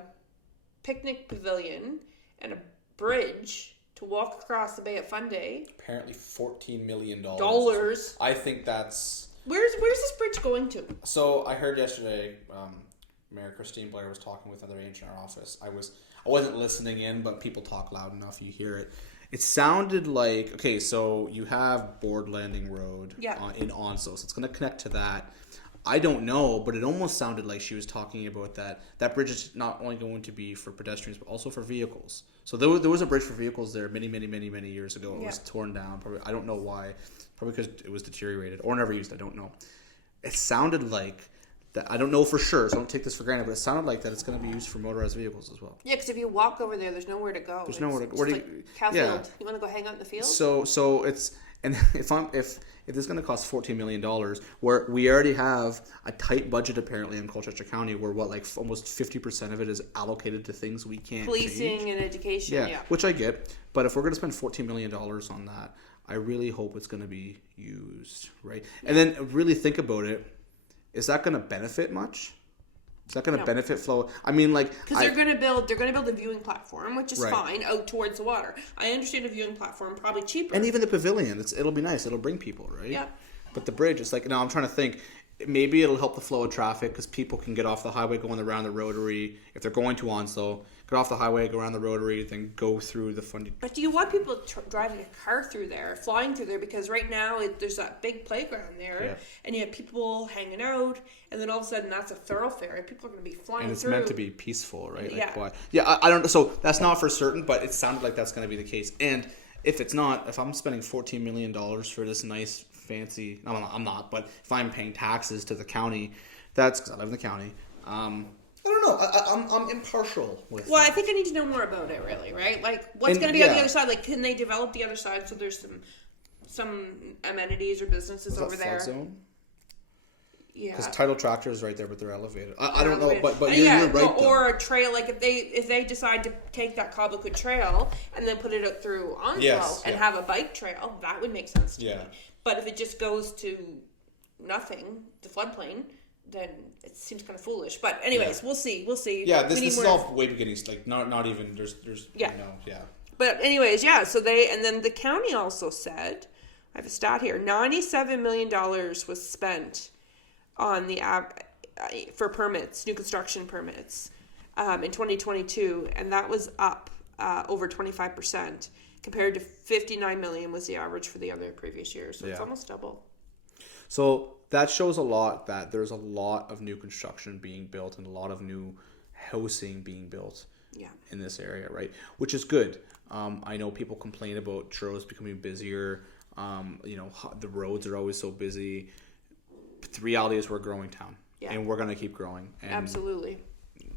picnic pavilion and a bridge to walk across the bay at Fun Day. Apparently $14 million. I think that's... Where's this bridge going to? So I heard yesterday... Mayor Christine Blair was talking with another agent in our office. I wasn't listening in, but people talk loud enough, you hear it. It sounded like, okay, so you have Board Landing Road in Onslow, so it's going to connect to that. I don't know, but it almost sounded like she was talking about that bridge is not only going to be for pedestrians, but also for vehicles. So there was a bridge for vehicles there many years ago. It was torn down. Probably, I don't know why. Probably because it was deteriorated or never used. I don't know. It sounded like... that I don't know for sure, so don't take this for granted, but it sounded like that it's going to be used for motorized vehicles as well. Yeah, because if you walk over there's nowhere to go. There's nowhere to go. Cowfield. You want to go hang out in the field? So it's, and if this is going to cost $14 million, where we already have a tight budget apparently in Colchester County, where almost 50% of it is allocated to things we can't policing change. And education. Yeah, which I get, but if we're going to spend $14 million on that, I really hope it's going to be used, right? Yeah. And then really think about it. Is that going to benefit much? Is that going to benefit flow? I mean, like... Because they're going to build a viewing platform, which is fine, out towards the water. I understand a viewing platform, probably cheaper. And even the pavilion, it'll be nice. It'll bring people, right? Yeah. But the bridge, it's like... Now, I'm trying to think... Maybe it'll help the flow of traffic because people can get off the highway going around the Rotary. If they're going to Onslow, get off the highway, go around the Rotary, then go through the Fundy. But do you want people driving a car through there, flying through there? Because right now there's that big playground there, and you have people hanging out, and then all of a sudden that's a thoroughfare, and people are going to be flying through. And it's meant to be peaceful, right? Yeah. Like, why? I don't know. So that's not for certain, but it sounded like that's going to be the case. And if it's not, if I'm spending $14 million for this nice... fancy. No, I'm not. But if I'm paying taxes to the county, that's because I live in the county. I don't know. I'm impartial with. Well, I think I need to know more about it, really, right? Like, what's going to be on the other side? Like, can they develop the other side so there's some amenities or businesses over there? Flood zone? Yeah. Because Tidal Tractor is right there, but they're elevated. I don't know, but you're right. Or a trail, like if they decide to take that Cobequid Trail and then put it out through Onslow and have a bike trail, that would make sense to me. But if it just goes to nothing, the floodplain, then it seems kind of foolish. But anyways, we'll see. Yeah, this is all way beginning. Like not even there's But anyways, so and then the county also said, I have a stat here, $97 million was spent on the for permits, new construction permits, in 2022, and that was up over 25% compared to $59 million was the average for the other previous years. So it's almost double. So that shows a lot that there's a lot of new construction being built and a lot of new housing being built in this area, right? Which is good. I know people complain about Toronto's becoming busier. The roads are always so busy. But the reality is we're a growing town, and we're going to keep growing. And absolutely.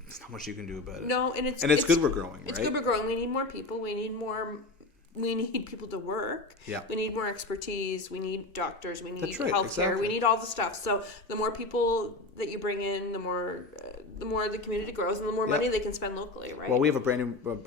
There's not much you can do about it. No, and it's good we're growing, right? It's good we're growing. We need more people. We need people to work. Yeah. We need more expertise. We need doctors. We need healthcare. Exactly. We need all the stuff. So the more people that you bring in, the more the community grows, and the more money they can spend locally, right? Well, we have a brand new.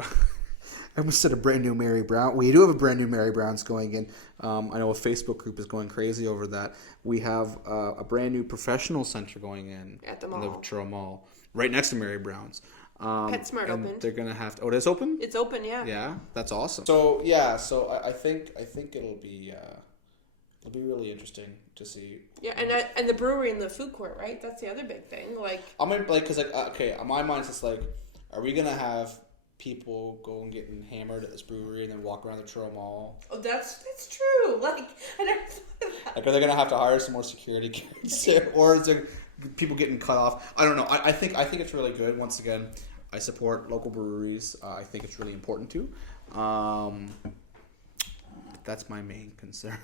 I almost said a brand new Mary Brown. We do have a brand new Mary Brown's going in. I know a Facebook group is going crazy over that. We have a brand new professional center going in at the mall, in the Toronto Mall, right next to Mary Brown's. PetSmart opened. They're gonna have to. Oh, it is open. It's open, yeah. Yeah, that's awesome. So I think it'll be really interesting to see. Yeah, and the brewery and the food court, right? That's the other big thing. Like because on my mind it's like, are we gonna have people go and getting hammered at this brewery and then walk around the Toronto Mall? Oh, that's true. Like, I never thought of that. Like, are they gonna have to hire some more security guards, or is there people getting cut off? I don't know. I think it's really good. Once again, I support local breweries. I think it's really important too. That's my main concern.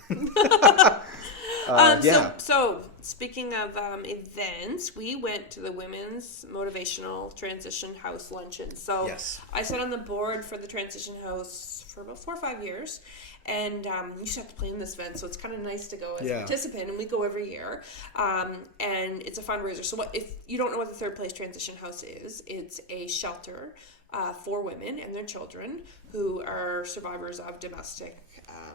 So speaking of events, we went to the Women's Motivational Transition House Luncheon. So I sat on the board for the Transition House for about 4 or 5 years. And you used to have to plan this event, so it's kind of nice to go as a participant, and we go every year. And it's a fundraiser. So if you don't know what the Third Place Transition House is, it's a shelter for women and their children who are survivors of domestic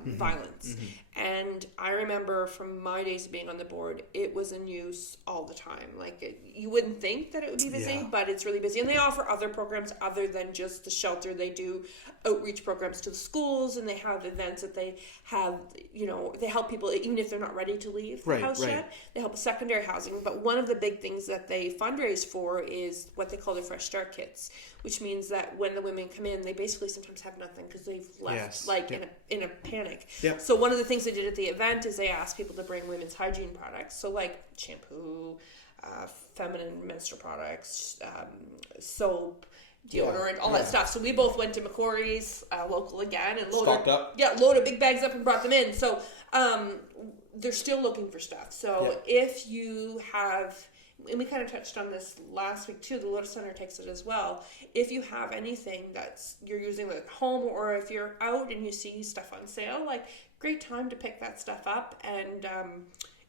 violence. Mm-hmm. And I remember from my days of being on the board, it was in use all the time. Like, you wouldn't think that it would be busy, but it's really busy. And they offer other programs other than just the shelter. They do outreach programs to the schools, and they have events that they have, they help people even if they're not ready to leave the house yet. They help with secondary housing. But one of the big things that they fundraise for is what they call their Fresh Start Kits, which means that when the women come in, they basically sometimes have nothing because they've left in a panic. Yep. So one of the things they did at the event is they asked people to bring women's hygiene products. So like shampoo, feminine menstrual products, soap, deodorant, all that stuff. So we both went to McCory's, local again, and loaded big bags up and brought them in. So they're still looking for stuff. So if you have, and we kind of touched on this last week too, the Lotus Center takes it as well. If you have anything that's you're using at home, or if you're out and you see stuff on sale, like, great time to pick that stuff up. And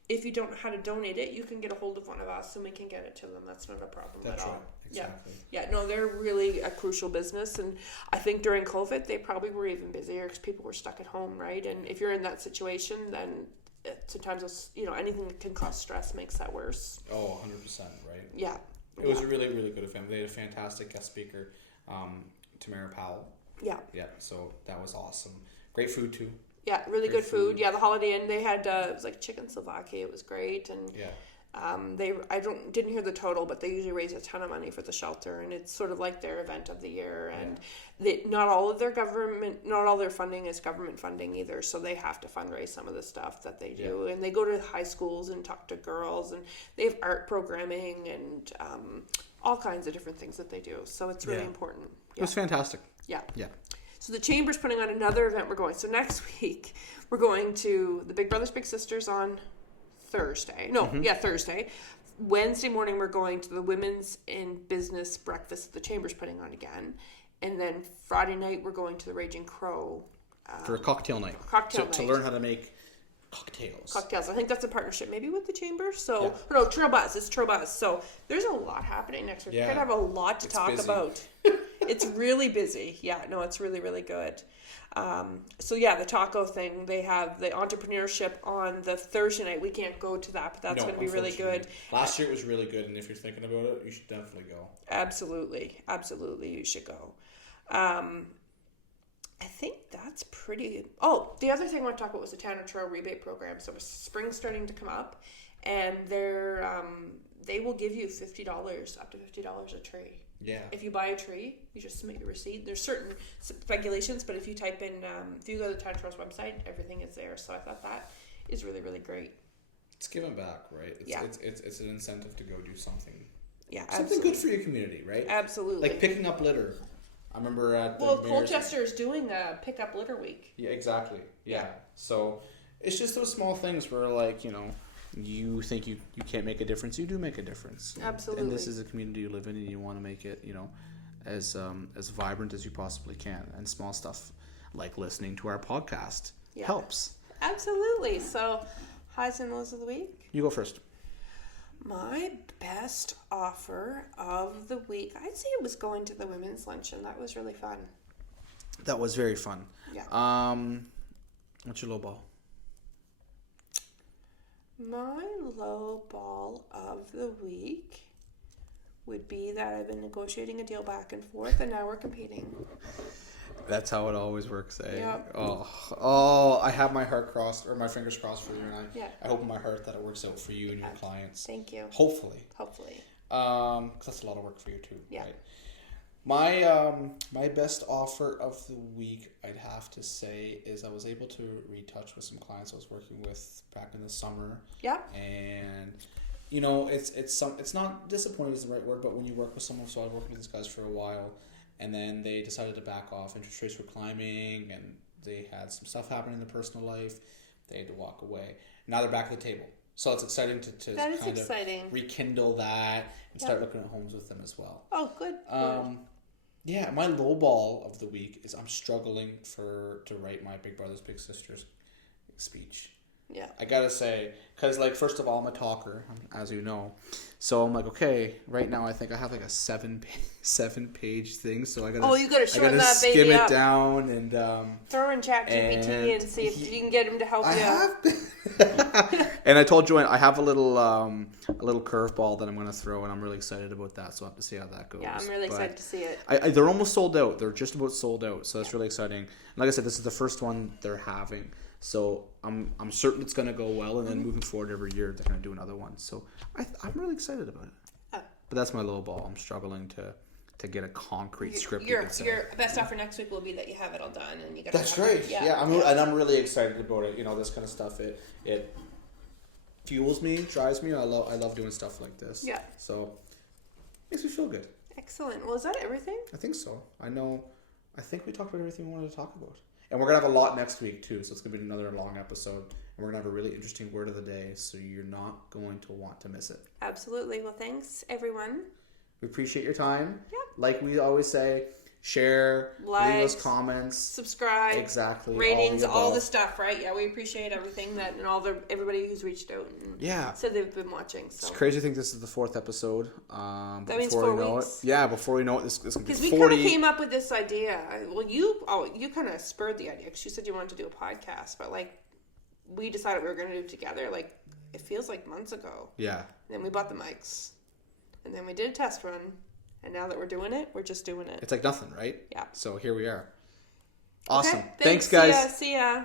if you don't know how to donate it, you can get a hold of one of us and we can get it to them. That's not a problem at all. Right. Exactly. Yeah, no, they're really a crucial business. And I think during COVID, they probably were even busier because people were stuck at home, right? And if you're in that situation, then sometimes it's, anything that can cause stress makes that worse. Oh, 100%, right? Yeah. It was a really, really good event. They had a fantastic guest speaker, Tamara Powell. Yeah. Yeah, so that was awesome. Great food, too. Yeah, really good food. Yeah, the Holiday Inn, they had, it was like chicken Slovakia. It was great. And didn't hear the total, but they usually raise a ton of money for the shelter, and it's sort of like their event of the year. And not all their funding is government funding either, so they have to fundraise some of the stuff that they do. And they go to high schools and talk to girls, and they have art programming and all kinds of different things that they do. So it's really important. It was fantastic. Yeah. So the Chamber's putting on another event we're going. So next week, we're going to the Big Brothers Big Sisters on Thursday. Thursday Wednesday morning, we're going to the Women's in Business breakfast the Chamber's putting on again. And then Friday night, we're going to the Raging Crow. For a cocktail night. To learn how to make cocktails. I think that's a partnership maybe with the Chamber. So, no, Trail Buzz. It's Trail Buzz. So there's a lot happening next week. We're going to have a lot to talk about. It's really busy. Yeah, no, it's really, really good. So yeah, the taco thing, they have the entrepreneurship on the Thursday night. We can't go to that, but that's going to be really good. Last year it was really good, and if you're thinking about it, you should definitely go. Absolutely, you should go. I think that's pretty... Oh, the other thing I want to talk about was the Tanner Trail rebate program. So spring's starting to come up, and they will give you $50, up to $50 a tree. Yeah. If you buy a tree, you just submit your receipt. There's certain regulations, but if you type in, if you go to the Tanner Trail's website, everything is there. So I thought that is really, really great. It's giving back, right? It's an incentive to go do something. Yeah, something good for your community, right? Absolutely. Like picking up litter. I remember at the Colchester is doing a pick up litter week. Yeah, exactly. Yeah. So it's just those small things where, like, you know, you think you can't make a difference, you do make a difference. Absolutely. And this is a community you live in, and you want to make it, you know, as vibrant as you possibly can. And small stuff like listening to our podcast helps. Absolutely. So, highs and lows of the week. You go first. My best offer of the week, I'd say it was going to the women's luncheon. That was really fun. That was very fun. Yeah. What's your low ball? My low ball of the week would be that I've been negotiating a deal back and forth, and now we're competing. That's how it always works, eh? Yep. Oh, I have my heart crossed, or my fingers crossed for you, and I hope in my heart that it works out for you and your clients. Thank you. Hopefully. Because that's a lot of work for you too. Yeah. Right? My best offer of the week, I'd have to say, is I was able to retouch with some clients I was working with back in the summer. Yeah. And you know, it's not disappointing is the right word, but when you work with someone, so I was working with these guys for a while, and then they decided to back off. Interest rates were climbing, and they had some stuff happening in their personal life. They had to walk away. Now they're back at the table. So it's exciting to kind of rekindle that and start looking at homes with them as well. Oh, good. Yeah, my low ball of the week is I'm struggling to write my Big Brothers Big Sisters speech. Yeah. I gotta say, because, like, first of all, I'm a talker, as you know. So I'm like, okay, right now I think I have like a 7-page thing. So I gotta. Oh, you gotta shorten that baby skim up. it down and throw in ChatGPT and see if you can get him to help you. And I told Joanne I have a little curveball that I'm gonna throw, and I'm really excited about that. So I will have to see how that goes. Yeah, I'm really excited to see it. They're almost sold out. They're just about sold out. So that's really exciting. And like I said, this is the first one they're having. So I'm certain it's going to go well, and then moving forward every year they're going to do another one. So I'm really excited about it. Oh. But that's my low ball. I'm struggling to get a concrete script. Your best offer next week will be that you have it all done and you got. That's great. Yeah. I'm really excited about it. You know, this kind of stuff. It fuels me, drives me. I love doing stuff like this. Yeah. So makes me feel good. Excellent. Well, is that everything? I think so. I think we talked about everything we wanted to talk about. And we're going to have a lot next week, too, so it's going to be another long episode. And we're going to have a really interesting word of the day, so you're not going to want to miss it. Absolutely. Well, thanks, everyone. We appreciate your time. Yeah. Like we always say, share, like, leave us comments. Subscribe. Exactly. Ratings, all the stuff, right? Yeah, we appreciate everything and everybody who's reached out and said they've been watching. So. It's crazy to think this is the 4th episode. That means 4 weeks. Yeah, before we know it, this is going to be 40. Because we kind of came up with this idea. Well, you kind of spurred the idea because you said you wanted to do a podcast, but like we decided we were going to do it together. Like it feels like months ago. Yeah. And then we bought the mics, and then we did a test run. And now that we're doing it, we're just doing it. It's like nothing, right? Yeah. So here we are. Awesome. Okay, thanks guys. See ya.